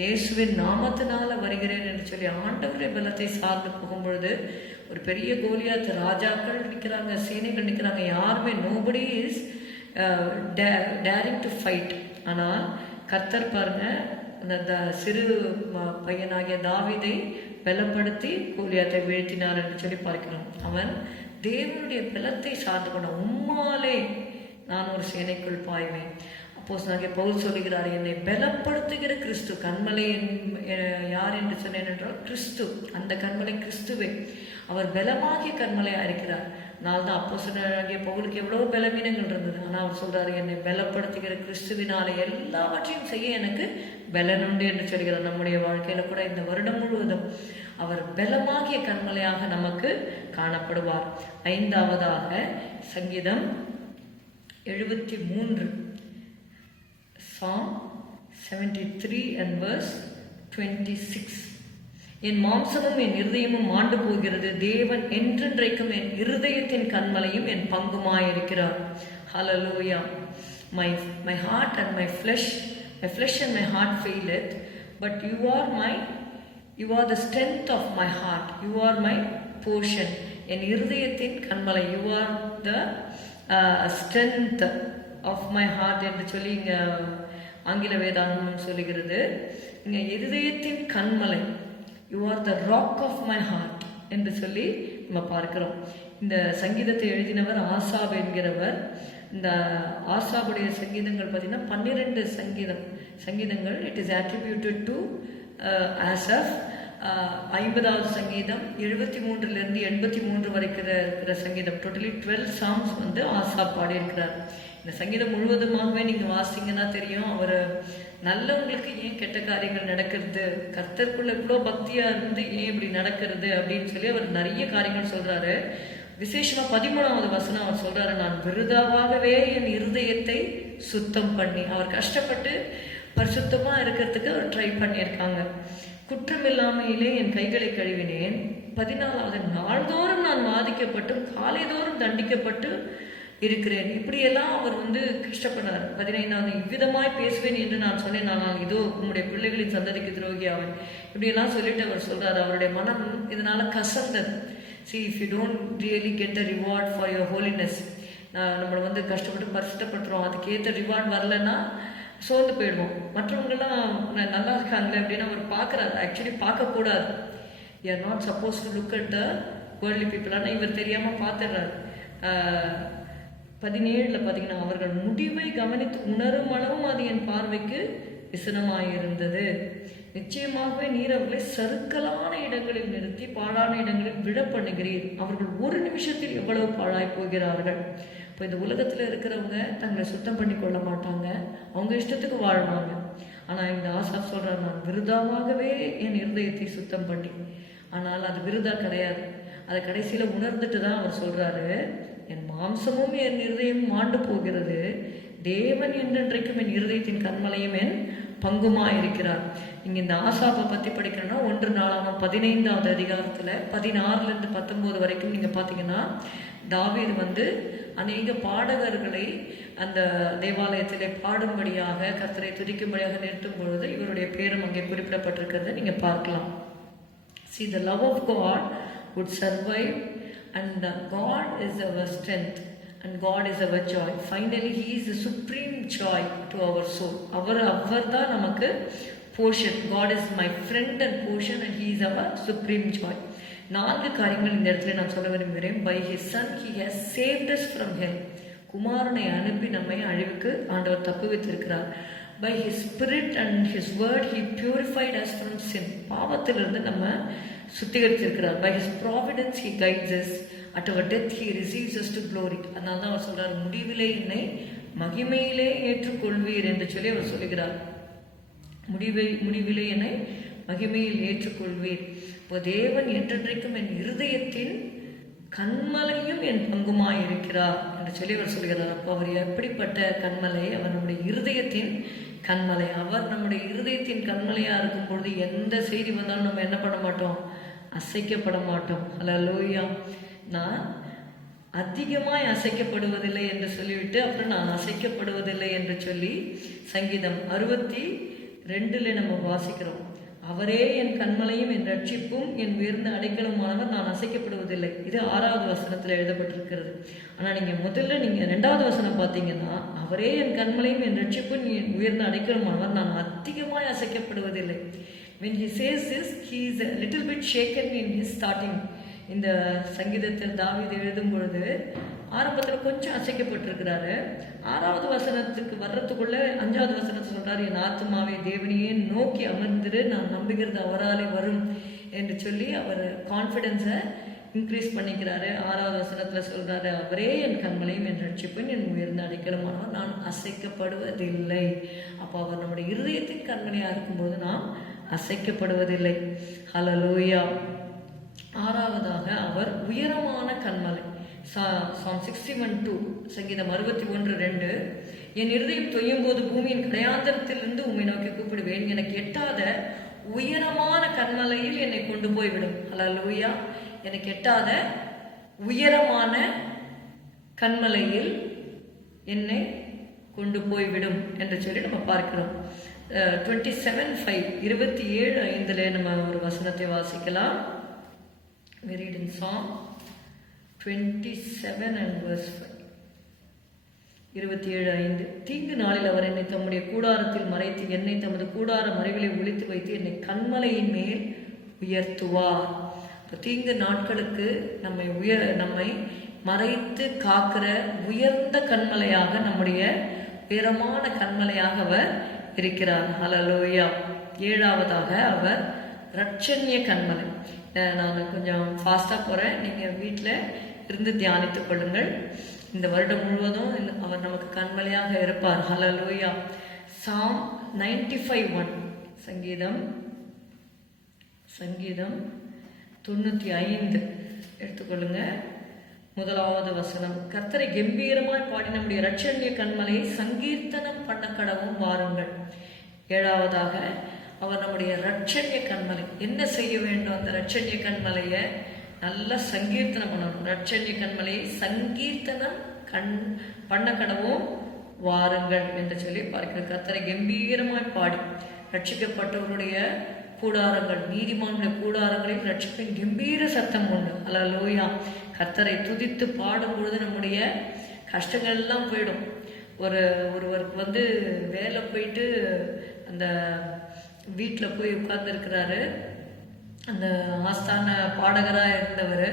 இயேசுவின் நாமத்தினால வருகிறேன் என்று சொல்லி ஆண்டவருடைய பலத்தை சார்ந்து போகும் பொழுது ஒரு பெரிய கோலியாத் ராஜாக்கள் நிற்கிறாங்க, சேனைகள் நிற்கிறாங்க, யாருமே nobody is daring to fight. ஆனால் கர்த்தர் பாருங்க அந்த சிறு பையனாகிய தாவீதை பலப்படுத்தி கோலியாத்தை வீழ்த்தினார் என்று சொல்லி பார்க்கிறோம். அவன் தேவனுடைய பலத்தை சார்ந்து கொண்ட, உம்மாலே நான் ஒரு சேனைக்குள் பாய்வேன். அப்போஸ்தலனாகிய பவுல் சொல்லுகிறார், என்னை பலப்படுத்துகிற கிறிஸ்து. கண்மலை யார் என்று சொன்னேன் என்றால் கிறிஸ்து. அந்த கண்மலை கிறிஸ்துவே. அவர் பலமாகிய கண்மலையா இருக்கிறார். நாள் தான் அப்போஸ்தலனாகிய பவுலுக்கு எவ்வளவு பலவீனங்கள் இருந்தது. ஆனால் அவர் சொல்றாரு, என்னை பலப்படுத்துகிற கிறிஸ்துவினாலே எல்லாவற்றையும் செய்ய எனக்கு பலன் உண்டு என்று சொல்கிறார். நம்முடைய வாழ்க்கையில கூட இந்த வருடம் முழுவதும் அவர் பலமாகிய கண்மலையாக நமக்கு காணப்படுவார். 5வதாக சங்கீதம் 73, Psalm 73 and verse 26. என் மாம்சமும் என் இருதயமும் மாண்டு போகிறது, தேவன் என்றென்றைக்கும் என் இருதயத்தின் கண்மலையும் என் பங்குமாயிருக்கிறார். Hallelujah. My heart and my flesh and my heart faileth, but you are the strength of my heart. You are my portion. என் இருதயத்தின் கண்மலை, you are the strength of my heart என்று சொல்லி இங்க ஆங்கில வேதாகமம் சொல்லுகிறது. இங்க இருதயத்தின் கண்மலை, you are the rock of my heart என்று சொல்லி நம்ம பார்க்கிறோம். இந்த சங்கீதத்தை எழுதினவர் ஆசாப் என்கிறவர். இந்த ஆசாபுடைய சங்கீதங்கள் பார்த்தீங்கன்னா 12 சங்கீதங்கள். It is attributed to Asaph. 50வது சங்கீதம் 73 83 வரைக்கும் இருக்கிற சங்கீதம், டோட்டலி 12 சாங்ஸ் ஆசாப் பாடியிருக்கிறார். இந்த சங்கீதம் முழுவதுமாகவே நீங்கள் வாசிங்கன்னா தெரியும், அவர் நல்லவங்களுக்கு ஏன் கெட்ட காரியங்கள் நடக்கிறது, கர்த்தருக்குள்ள இவ்வளோ பக்தியாக இருந்து ஏன் இப்படி நடக்கிறது அப்படின்னு சொல்லி அவர் நிறைய காரியங்கள் சொல்கிறாரு. விசேஷமா 13வது வசனம் அவர் சொல்றாரு, நான் விருதாவாகவே என் இருதயத்தை சுத்தம் பண்ணி. அவர் கஷ்டப்பட்டு பரிசுத்தமா இருக்கிறதுக்கு அவர் ட்ரை பண்ணியிருக்காங்க. குற்றமில்லாமையிலே என் கைகளை கழுவினேன். 14வது, நாள்தோறும் நான் வாதிக்கப்பட்டும் காலைதோறும் தண்டிக்கப்பட்டு இருக்கிறேன். இப்படியெல்லாம் அவர் கஷ்டப்படார். 15வது, இவ்விதமாய் பேசுவேன் என்று நான் சொன்னேன், நான் இதோ உங்களுடைய பிள்ளைகளின் சந்ததிக்கு துரோகி ஆவேன். இப்படியெல்லாம் சொல்லிட்டு அவர் சொல்றாரு. அவருடைய மனம் இதனால கசந்தது. See, if you don't really get the reward for your holiness, நம்மளை கஷ்டப்பட்டு பரிசுத்தப்படுத்துறோம், அதுக்கேற்ற ரிவார்ட் வரலன்னா சோர்ந்து போயிடுவோம். மற்றவங்கெல்லாம் நல்லா இருக்காங்களே அப்படின்னு அவர் பார்க்குறாரு. ஆக்சுவலி பார்க்கக்கூடாது. You are not suppose to look at the worldly people. ஆனால் இவர் தெரியாமல் பார்த்துடுறாரு. 17 பார்த்தீங்கன்னா, அவர்கள் முடிவை கவனித்து உணரும் அளவும் அது என் பார்வைக்கு விசனமாயிருந்தது. நிச்சயமாகவே நீர் அவர்களை சறுக்கலான இடங்களில் நிறுத்தி பாழான இடங்களில் விட பண்ணுகிறீர். அவர்கள் ஒரு நிமிஷத்தில் எவ்வளவு பாழாய் போகிறார்கள். இப்போ இந்த உலகத்தில் இருக்கிறவங்க தங்களை சுத்தம் பண்ணி கொள்ள மாட்டாங்க, அவங்க இஷ்டத்துக்கு வாழ்வாங்க. ஆனால் இந்த ஆசாப் சொல்கிறார், நான் விருதாவாகவே என் இருதயத்தை சுத்தம் பண்ணி. ஆனால் அது விருதா கிடையாது. அதை கடைசியில் உணர்ந்துட்டு தான் அவர் சொல்கிறாரு, என் மாம்சமும் என் இருதயமும் மாண்டு போகிறது, தேவன் என்றென்றைக்கும் என் இருதயத்தின் கண்மலையும் என் பங்குமா இருக்கிறார். நீங்கள் இந்த ஆசாப்பை பற்றி படிக்கணும்னா 1 நாளாகமம் 15வது அதிகாரத்தில் 16லேருந்து 19 வரைக்கும் நீங்கள் பார்த்தீங்கன்னா, தாவீது அநேக பாடகர்களை அந்த தேவாலயத்திலே பாடும்படியாக கர்த்தரை துதிக்கும்படியாக நிறுத்தும் பொழுது இவருடைய பேரும் அங்கே குறிப்பிடப்பட்டிருக்கிறத நீங்கள் பார்க்கலாம். See, the love of God would survive, and God is our strength and God is our joy. Finally, He is the supreme joy to our soul. அவர் தான் நமக்கு portion. God is my friend and portion, and He is our supreme joy. 4 காரியங்கள் இந்த இடத்துல நான் சொல்ல விரும்புகிறேன். By His Son He has saved us from hell. குமாரனை அனுப்பி நம்மை அழிவுக்கு ஆண்டவர் தப்புவித்திருக்கிறார். By His Spirit and His Word He purified us from sin. பாவத்திலிருந்து நம்ம சுத்திகரித்திருக்கிறார். By His providence He guides us. At our death He receives us to glory. அதனால தான் அவர் சொல்றார், முடிவிலே என்னை மகிமையிலே ஏற்றுக்கொள்வீர் என்று சொல்லி அவர் சொல்லுகிறார். முடிவிலே என்னை மகிமையில் ஏற்றுக்கொள்வீர். இப்போ தேவன் என்றென்றைக்கும் என் இருதயத்தின் கண்மலையும் என் பங்குமாய் இருக்கிறார் என்று சொல்லி அவர் சொல்கிறார். அப்போ அவர் எப்படிப்பட்ட கண்மலை? அவர் நம்முடைய இருதயத்தின் கண்மலை. அவர் நம்முடைய இருதயத்தின் கண்மலையா இருக்கும் பொழுது எந்த செய்தி வந்தாலும் நம்ம என்ன பண்ண மாட்டோம்? அசைக்கப்பட மாட்டோம். அல்லேலூயா. நான் அதிகமாய் அசைக்கப்படுவதில்லை என்று சொல்லிவிட்டு அப்புறம் நான் அசைக்கப்படுவதில்லை என்று சொல்லி சங்கீதம் 62 நம்ம வாசிக்கிறோம். அவரே என் கண்மலையும் என் ரட்சிப்பும் என் உயர்ந்த அடைக்கலமானவர், நான் அசைக்கப்படுவதில்லை. இது 6வது வசனத்தில் எழுதப்பட்டிருக்கிறது. ஆனால் நீங்கள் 2வது வசனம் பார்த்தீங்கன்னா, அவரே என் கண்மலையும் என் ரட்சிப்பும் என் உயர்ந்த அடைக்கலமானவர், நான் அதிகமாய் அசைக்கப்படுவதில்லை. When he says this, he is a little bit shaken in his starting. இந்த சங்கீதத்தில் தாவீது எழுதும் பொழுது ஆரம்பத்தில் கொஞ்சம் அசைக்கப்பட்டிருக்கிறாரு. 6வது வசனத்துக்கு வர்றதுக்குள்ள 5வது வசனத்தை சொல்றாரு, என் ஆத்மாவை தேவனையே நோக்கி அமர்ந்துரு, நான் நம்புகிறது அவராலே வரும் என்று சொல்லி அவர் கான்ஃபிடென்ஸை இன்க்ரீஸ் பண்ணிக்கிறாரு. 6வது வசனத்தில் சொல்றாரு, அவரே என் கண்மலையும் என் ரட்சிப்பும் என் உயர்ந்த அடைக்கலமானவர், நான் அசைக்கப்படுவதில்லை. அப்போ அவர் நம்முடைய இருதயத்தின் கண்மலையாக இருக்கும்போது நாம் அசைக்கப்படுவதில்லை. ஹல்லேலூயா. 6வதாக அவர் உயரமான கண்மலை. Psalm 61:2, சங்கீதம் 61:2, என் இருதயம் தொய்யும் போது பூமியின் கடையாந்தரத்திலிருந்து உம்மை நோக்கி கூப்பிடுவேன், எனக்கு எட்டாத உயரமான கண்மலையில் என்னை கொண்டு போய்விடும். ஹல்லேலூயா. எனக்கு எட்டாத உயரமான கண்மலையில் என்னை கொண்டு போய்விடும் என்று சொல்லி நம்ம பார்க்கிறோம். 27:5, 27:5 நம்ம ஒரு வசனத்தை வாசிக்கலாம். We read in Psalm 27 and verse 5. 27:5, தீங்கு நாளில் அவர் என்னை தம்முடைய கூடாரத்தில் மறைத்து என்னை தமது கூடார மறைகளை ஒளித்து வைத்து என்னை கண்மலையின் மேல் உயர்த்துவார். இப்போ தீங்கு நாட்களுக்கு நம்மை மறைத்து காக்கிற உயர்ந்த கண்மலையாக, நம்முடைய உயரமான கண்மலையாக அவர் இருக்கிறார். ஹல்லேலூயா. 7வதாக அவர் ரட்சணிய கண்மலை. நான் கொஞ்சம் ஃபாஸ்ட்டாக போகிறேன், நீங்கள் வீட்டில் இருந்து தியானித்துக் கொள்ளுங்கள். இந்த வருடம் முழுவதும் அவர் நமக்கு கண்மலையாக இருப்பார். ஹல்லேலூயா. Psalm 95:1, சங்கீதம் 95 எடுத்துக்கொள்ளுங்க. முதலாவது வசனம், கர்த்தரை கம்பீரமாய் பாடி நம்முடைய இரட்சணிய கண்மலையை சங்கீர்த்தனம் பண்ண கடவும் வாருங்கள். ஏழாவதாக, அவர் நம்முடைய இரட்சணிய கண்மலை. என்ன செய்ய வேண்டும்? அந்த இரட்சணிய கண்மலையை நல்லா சங்கீர்த்தனம் பண்ணணும். இரட்சணிய கண்மலையை சங்கீர்த்தனம் பண்ண கடவும் வாருங்கள் என்று சொல்லி பார்க்கிறது. கர்த்தரை கம்பீரமாய் பாடி, ரட்சிக்கப்பட்டவருடைய கூடாரங்கள், நீதிமானுடைய கூடாரங்களில் ரட்சிப்பின் கம்பீர சத்தம் உண்டு. அல்லேலூயா. கர்த்தரை துதித்து பாடும் பொழுது நம்முடைய கஷ்டங்கள் எல்லாம் போயிடும். ஒருவருக்கு வேலை போயிட்டு அந்த வீட்டில் போய் உட்கார்ந்துருக்கிறாரு. அந்த ஆஸ்தான பாடகராக இருந்தவர்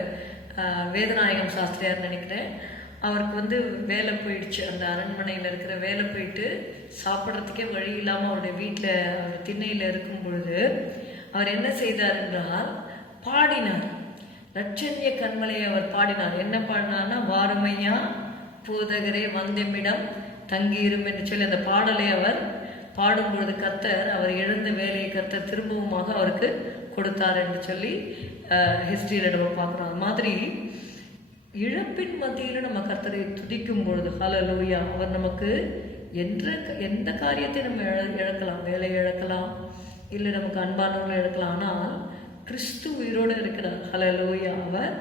வேதநாயகம் சாஸ்திரியார் நினைக்கிறேன். அவருக்கு வேலை போயிடுச்சு. அந்த அரண்மனையில் இருக்கிற வேலை போயிட்டு சாப்பிட்றதுக்கே வழி இல்லாமல் அவருடைய வீட்டில் அவர் திண்ணையில் இருக்கும் பொழுது அவர் என்ன செய்தார் என்றால் பாடினார். இரட்சணிய கண்மலையை அவர் பாடினார். என்ன பாடினார்னா, வாருமையா போதகரே வந்தெம்மிடம் தங்கியிரும் என்று சொல்லி அந்த பாடலை அவர் பாடும் பொழுது கர்த்தர் அவர் இழந்த வேலையை கர்த்தர் திரும்பவுமாக அவருக்கு கொடுத்தார் என்று சொல்லி ஹிஸ்டரியில் நம்ம பார்க்குறோம். அது மாதிரி இழப்பின் மத்தியில் நம்ம கர்த்தரை துதிக்கும் பொழுது ஹல்லேலூயா, அவர் நமக்கு எந்த காரியத்தை நம்ம இழக்கலாம். வேலையை இழக்கலாம், இல்லை நமக்கு அன்பானவர்களை இழக்கலாம். ஆனால் கிறிஸ்து உயிரோடு இருக்கிறார். ஹல்லேலூயா. அவர்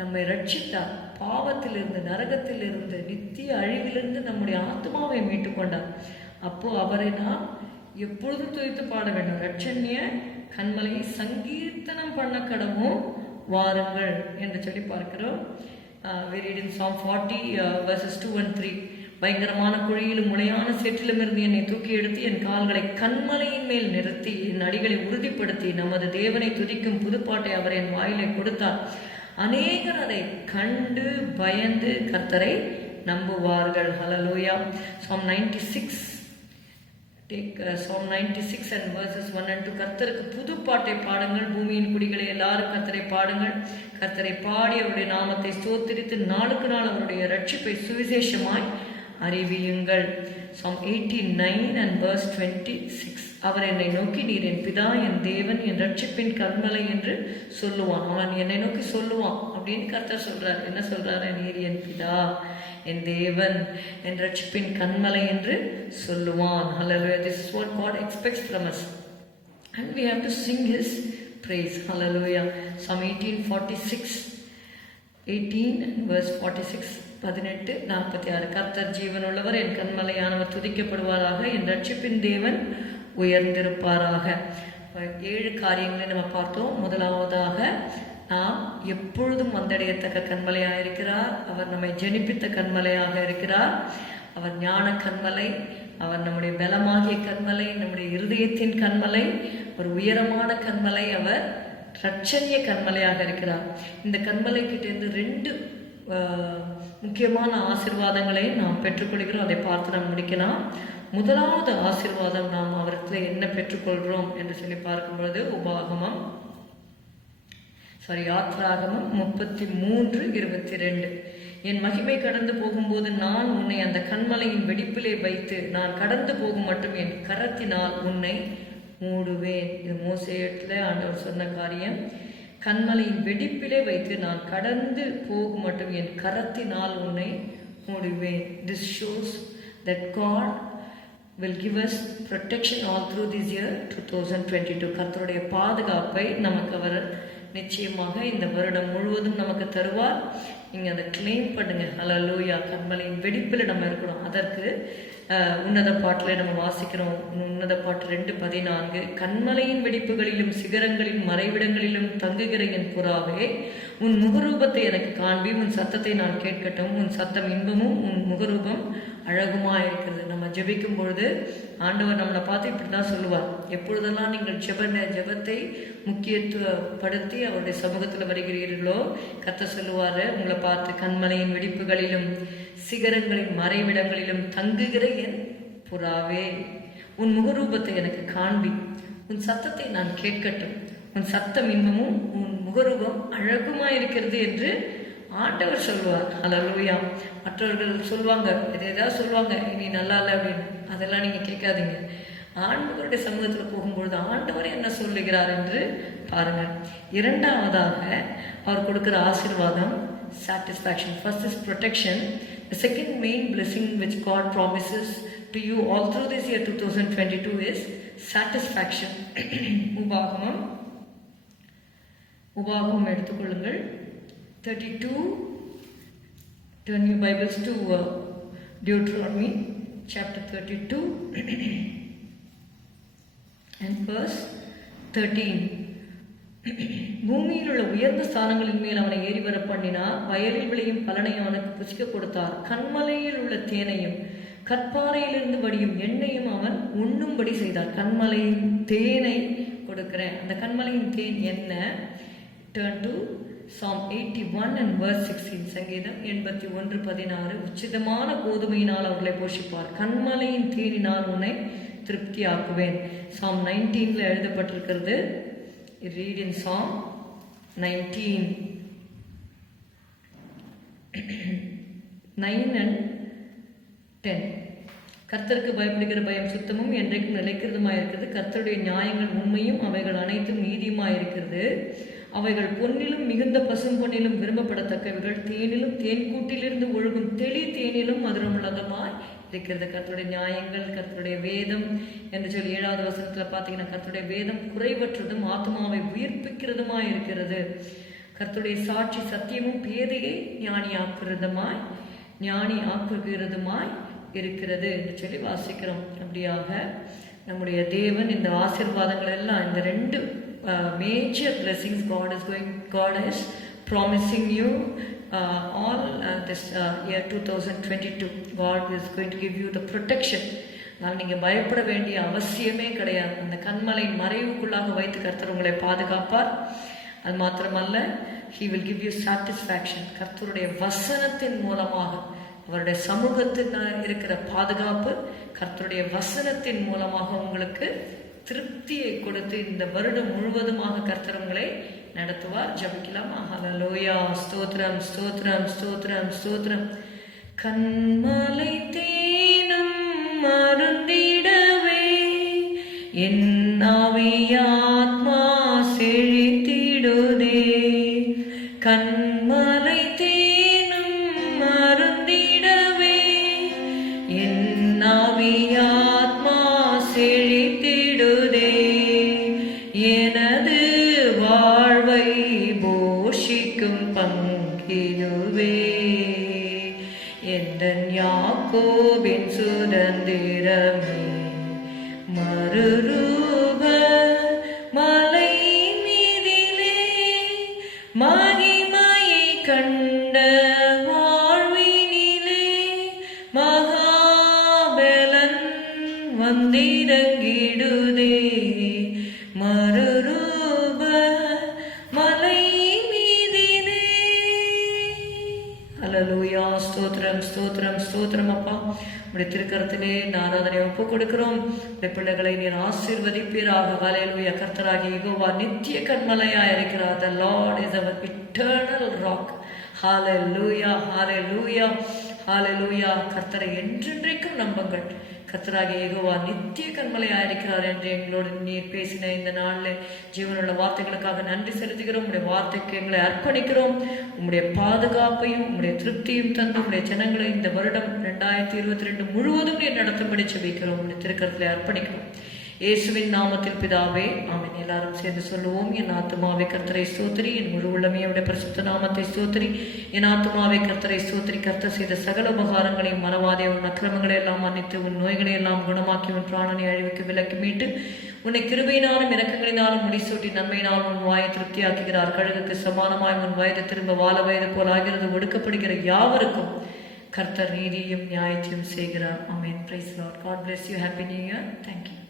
நம்மை ரட்சித்தார். பாவத்திலிருந்து, நரகத்திலிருந்து, நித்திய அழிவிலிருந்து நம்முடைய ஆத்மாவை மீட்டு கொண்டார். அப்போ அவரை நாம் எப்பொழுதும் துதித்து பாட வேண்டும். இரட்சணிய கண்மலையை சங்கீர்த்தனம் பண்ண கடவும் வாருங்கள் என்று சொல்லி பார்க்கிறோம். We read in Psalm 40 verses 2 and 3. பயங்கரமான குழியிலும் முளையான சேற்றிலும் இருந்து என்னை தூக்கி எடுத்து என் கால்களை கண்மலையின் மேல் நிறுத்தி என் அடிகளை உறுதிப்படுத்தி நமது தேவனை துதிக்கும் புதுப்பாட்டை அவர் என் வாயிலை கொடுத்தார். அநேகர் அதை கண்டு பயந்து கர்த்தரை நம்புவார்கள். ஹல்லேலூயா. Psalm 96. Take Psalm 96 and verses 1 and 2. கர்த்தருக்கு புதுப்பாட்டை பாடுங்கள், பூமியின் குடிகளை எல்லாரும் கர்த்தரை பாடுங்கள். கர்த்தரை பாடி அவருடைய நாமத்தை ஸ்தோத்திரித்து நாளுக்கு நாள் அவருடைய ரட்சிப்பை சுவிசேஷமாய் அறிவியுங்கள். Psalm 89 and verse 26. அவர் என்னை நோக்கி, நீர் என் பிதா, என் தேவன், என் ரட்சிப்பின் கண்மலை என்று சொல்லுவான். அவன் என்னை நோக்கி சொல்லுவான் அப்படின்னு கர்த்தர் சொல்றார். என்ன சொல்றாரு? நீர் என் பிதா, என் தேவன், என் ரட்சிப்பின் கண்மலை என்று சொல்லுவான். Hallelujah. This is what God expects from us, and we have to sing His praise. Hallelujah. Psalm 18:46. 18 verse 46. 18:46. கர்த்தர் ஜீவனுள்ளவர், என் கண்மலையானவர் துதிக்கப்படுவாராக, என் ரட்சிப்பின் தேவன் உயர்ந்திருப்பாராக. 7 காரியங்களை நம்ம பார்த்தோம். முதலாவதாக, நாம் எப்பொழுதும் வந்தடையத்தக்க கண்மலையாக இருக்கிறார். அவர் நம்மை ஜெனிப்பித்த கண்மலையாக இருக்கிறார். அவர் ஞான கண்மலை, அவர் நம்முடைய பலமாகிய கண்மலை, நம்முடைய இருதயத்தின் கண்மலை, ஒரு உயரமான கண்மலை. அவர் இரட்சணிய கண்மலையாக இருக்கிறார். இந்த கண்மலை கிட்டேருந்து 2 முக்கியமான ஆசீர்வாதங்களை நாம் பெற்றுக்கொள்கிறோம். அதை பார்த்து நாம் முடிக்கலாம். முதலாவது ஆசீர்வாதம், நாம் அவரிடத்தில் என்ன பெற்றுக்கொள்கிறோம் என்று சொல்லி பார்க்கும்பொழுது யாத்ராகமம் 33:22. என் மகிமை கடந்து போகும்போது நான் உன்னை அந்த கண்மலையின் வெடிப்பிலே வைத்து நான் கடந்து போகும் மட்டும் என் கரத்தினால் உன்னை மூடுவேன். இது மோசேயத்தில் ஆண்டவர் சொன்ன காரியம். கண்மலையின் வெடிப்பிலே வைத்து நான் கடந்து போகும் மட்டும் என் கரத்தினால் உன்னை மூடுவேன். This shows that God will give us protection all through this year 2022. கர்த்தருடைய பாதுகாப்பை நமக்கு அவர் நிச்சயமாக இந்த வருடம் முழுவதும் நமக்கு தருவார். நீங்கள் அதை கிளைம் பண்ணுங்க. ஹல்லேலூயா. கண்மலையின் வெடிப்பில் நம்ம இருக்கணும். அதற்கு உன்னத பாட்டில் நம்ம வாசிக்கிறோம். உன்னத பாட்டு 2:14. கண்மலையின் வெடிப்புகளிலும் சிகரங்களின் மறைவிடங்களிலும் தங்குகிற என் புறாவே, உன் முகரூபத்தை எனக்கு காண்பி, உன் சத்தத்தை நான் கேட்கட்டும். உன் சத்தம் இன்பமும் உன் முகரூபம் அழகுமா இருக்கிறது. நம்ம ஜெபிக்கும் பொழுது ஆண்டவர் நம்மளை பார்த்து இப்படி தான் சொல்லுவார். எப்பொழுதெல்லாம் நீங்கள் ஜெபத்தை முக்கியத்துவப்படுத்தி அவருடைய சமூகத்தில் வருகிறீர்களோ கர்த்தர் சொல்லுவார் உங்களை பார்த்து, கண்மலையின் வெடிப்புகளிலும் சிகரங்களின் மறைவிடங்களிலும் தங்குகிற என் புறாவே, உன் முகரூபத்தை எனக்கு காண்பி, உன் சத்தத்தை நான் கேட்கட்டும். உன் சத்தம் இன்பமும் உன் முகரூபம் அழகுமா இருக்கிறது என்று ஆண்டவர் சொல்லுவார். ஹல்லேலூயா. மற்றவர்கள் சொல்லுவாங்க, ஏதாவது சொல்லுவாங்க, இனி நல்லா இல்லை அப்படின்னு. அதெல்லாம் நீங்கள் கேட்காதீங்க. ஆண்டவருடைய சமூகத்தில் போகும்பொழுது ஆண்டவர் என்ன சொல்லுகிறார் என்று பாருங்கள். இரண்டாவதாக அவர் கொடுக்கிற ஆசீர்வாதம், satisfaction. First is protection. The second main blessing which God promises to you all through this year 2022 is satisfaction. உபாகமம் எடுத்துக்கொள்ளுங்கள் 32. Turn your Bibles to Deuteronomy chapter 32 and verse 13. பூமியில் உள்ள உயர்ந்த ஸ்தானங்களின் மேல் அவனை ஏறி வர பண்ணினார். வயலில் விளையும் பலனை அவனுக்கு புசிக்க கொடுத்தார். கண்மலையில் உள்ள தேனையும் கற்பாறையிலிருந்து வடியும் எண்ணெயும் அவன் உண்ணும்படி செய்தார். கண்மலையின் தேனை கொடுக்கிறேன். அந்த கண்மலையின் தேன் என்ன? Turn to Psalm 81 and verse 16. சங்கீதம் 81:16. உச்சிதமான கோதுமையினால் அவர்களை போஷிப்பார். கண்மலையின் தேனினால் உன்னை திருப்தியாக்குவேன். Psalm 19 எழுதப்பட்டிருக்கிறது. Read in Psalm 19 9 and 10. கர்த்தருக்கு பயப்படுகிற பயம் சுத்தமும் என்றைக்கும் நிலைக்கிறதுமாயிருக்கிறது. கர்த்தருடைய நியாயங்கள் உண்மையும் அவைகள் அனைத்தும் நீதியுமாயிருக்கிறது. அவைகள் பொன்னிலும் மிகுந்த பசும் பொன்னிலும் விரும்பப்படத்தக்கவைகள். தேனிலும் தேன்கூட்டிலிருந்து ஒழுகும் தெளி தேனிலும் மதுரமுள்ளதுமாய் இருக்கிறது. கர்த்தருடைய நியாயங்கள், கர்த்தருடைய வேதம் என்று சொல்லி 7வது வசனத்தில் பார்த்தீங்கன்னா, கர்த்தருடைய வேதம் குறைவற்றதும் ஆத்மாவை உயிர்ப்பிக்கிறதுமாய் இருக்கிறது. கர்த்தருடைய சாட்சி சத்தியமும் பேதையை ஞானி ஆக்குகிறதுமாய் இருக்கிறது என்று சொல்லி வாசிக்கிறோம். அப்படியாக நம்முடைய தேவன் இந்த ஆசீர்வாதங்கள் எல்லாம், இந்த 2 major blessings God is promising you all this year 2022. God is going to give you the protection. அதனால் நீங்கள் பயப்பட வேண்டிய அவசியமே கிடையாது. அந்த கண்மலை மறைவுக்குள்ளாக வைத்து கர்த்தர் உங்களை பாதுகாப்பார். அது மாத்திரமல்ல, He will give you satisfaction. கர்த்தருடைய வசனத்தின் மூலமாக, அவருடைய சமூகத்தில் இருக்கிற பாதுகாப்பு, கர்த்தருடைய வசனத்தின் மூலமாக உங்களுக்கு திருப்தியை கொடுத்து இந்த வருடம் முழுவதுமாக கர்த்தர் உங்களை நடத்துவார். ஜபிக்கலாமா? ஹல்லேலூயா. ஸ்தோத்திரம், ஸ்தோத்திரம், ஸ்தோத்திரம், ஸ்தோத்திரம். கண்மலை தேனும் மருந்திடவே என் ஆவியாத்மா செழித்திடுதே. கண்மலை தேனும் மருந்திடவே என் ஆவியாத்மா செழித்திடுதே. எனது வாழ்வை போஷிக்கும் பங்கிடுவே. எந்தன் யாக்கோபின் சுதந்திரமே, மறுரூப மலை மீதிலே மகிமையை கண்ட வாழ்வினிலே மகாபலன் வந்திறங்கிடுதே. மறுரூப மலை மீதிலே. ஹல்லேலூயா. ஸ்தோத்திரம், ஸ்தோத்திரம், ஸ்தோத்திரம். அப்பா, உடைய திருக்கரத்திலே ஆராதனை ஒப்பு கொடுக்கிறோம். உடைய பிள்ளைகளை நீர் ஆசீர்வதிப்பீராக. ஹல்லேலூயா. கர்த்தராகிய யெகோவா நித்திய கன்மலையாய் இருக்கிறார். The Lord is our eternal rock. ஹல்லேலூயா, ஹல்லேலூயா, ஹல்லேலூயா. கர்த்தரை என்றென்றைக்கும் நம்புங்கள். கர்த்தராகிய யெகோவா நித்திய கன்மலையாக இருக்கிறார் என்று எங்களோடு நீர் பேசின இந்த நாளில் ஜீவனுள்ள வார்த்தைகளுக்காக நன்றி செலுத்துகிறோம். உங்களுடைய வார்த்தைக்கு எங்களை அர்ப்பணிக்கிறோம். உங்களுடைய பாதுகாப்பையும் உங்களுடைய திருப்தியும் தந்து உங்களுடைய ஜனங்களை இந்த வருடம் 2022 முழுவதும் நீர் நடத்தும்படி ஜெபிக்கிறோம். உங்களுடைய திருக்கரத்திலே அர்ப்பணிக்கிறோம். இயேசுவின் நாமத்தில் பிதாவே, ஆமென். எல்லாரும் சேர்ந்து சொல்லுவோம். என் ஆத்துமாவே கர்த்தரை ஸ்தோத்திரி, என் முழு உள்ளமே அவருடைய பரிசுத்த நாமத்தை ஸ்தோத்திரி. என் ஆத்துமாவே கர்த்தரை ஸ்தோத்திரி. கர்த்தர் செய்த சகல உபகாரங்களையும் மறவாதே. உன் அக்கிரமங்களை எல்லாம் மன்னித்து, உன் நோய்களை எல்லாம் குணமாக்கி, உன் பிராணனை அழிவுக்கு விலக்கி மீட்டு, உன்னை கிருபையினாலும் இரக்கங்களினாலும் முடிசூட்டி நன்மையினாலும் உன் வாயை திருப்தியாக்குகிறார். கழுகுக்கு சமானமாய் உன் வயது திரும்ப வாழ வயது போல் ஆகிறது. ஒடுக்கப்படுகிற யாவருக்கும் கர்த்தர் நீதியும் நியாயத்தையும் செய்கிறார். Amen. Praise the Lord. God bless you. Happy New Year. Thank you.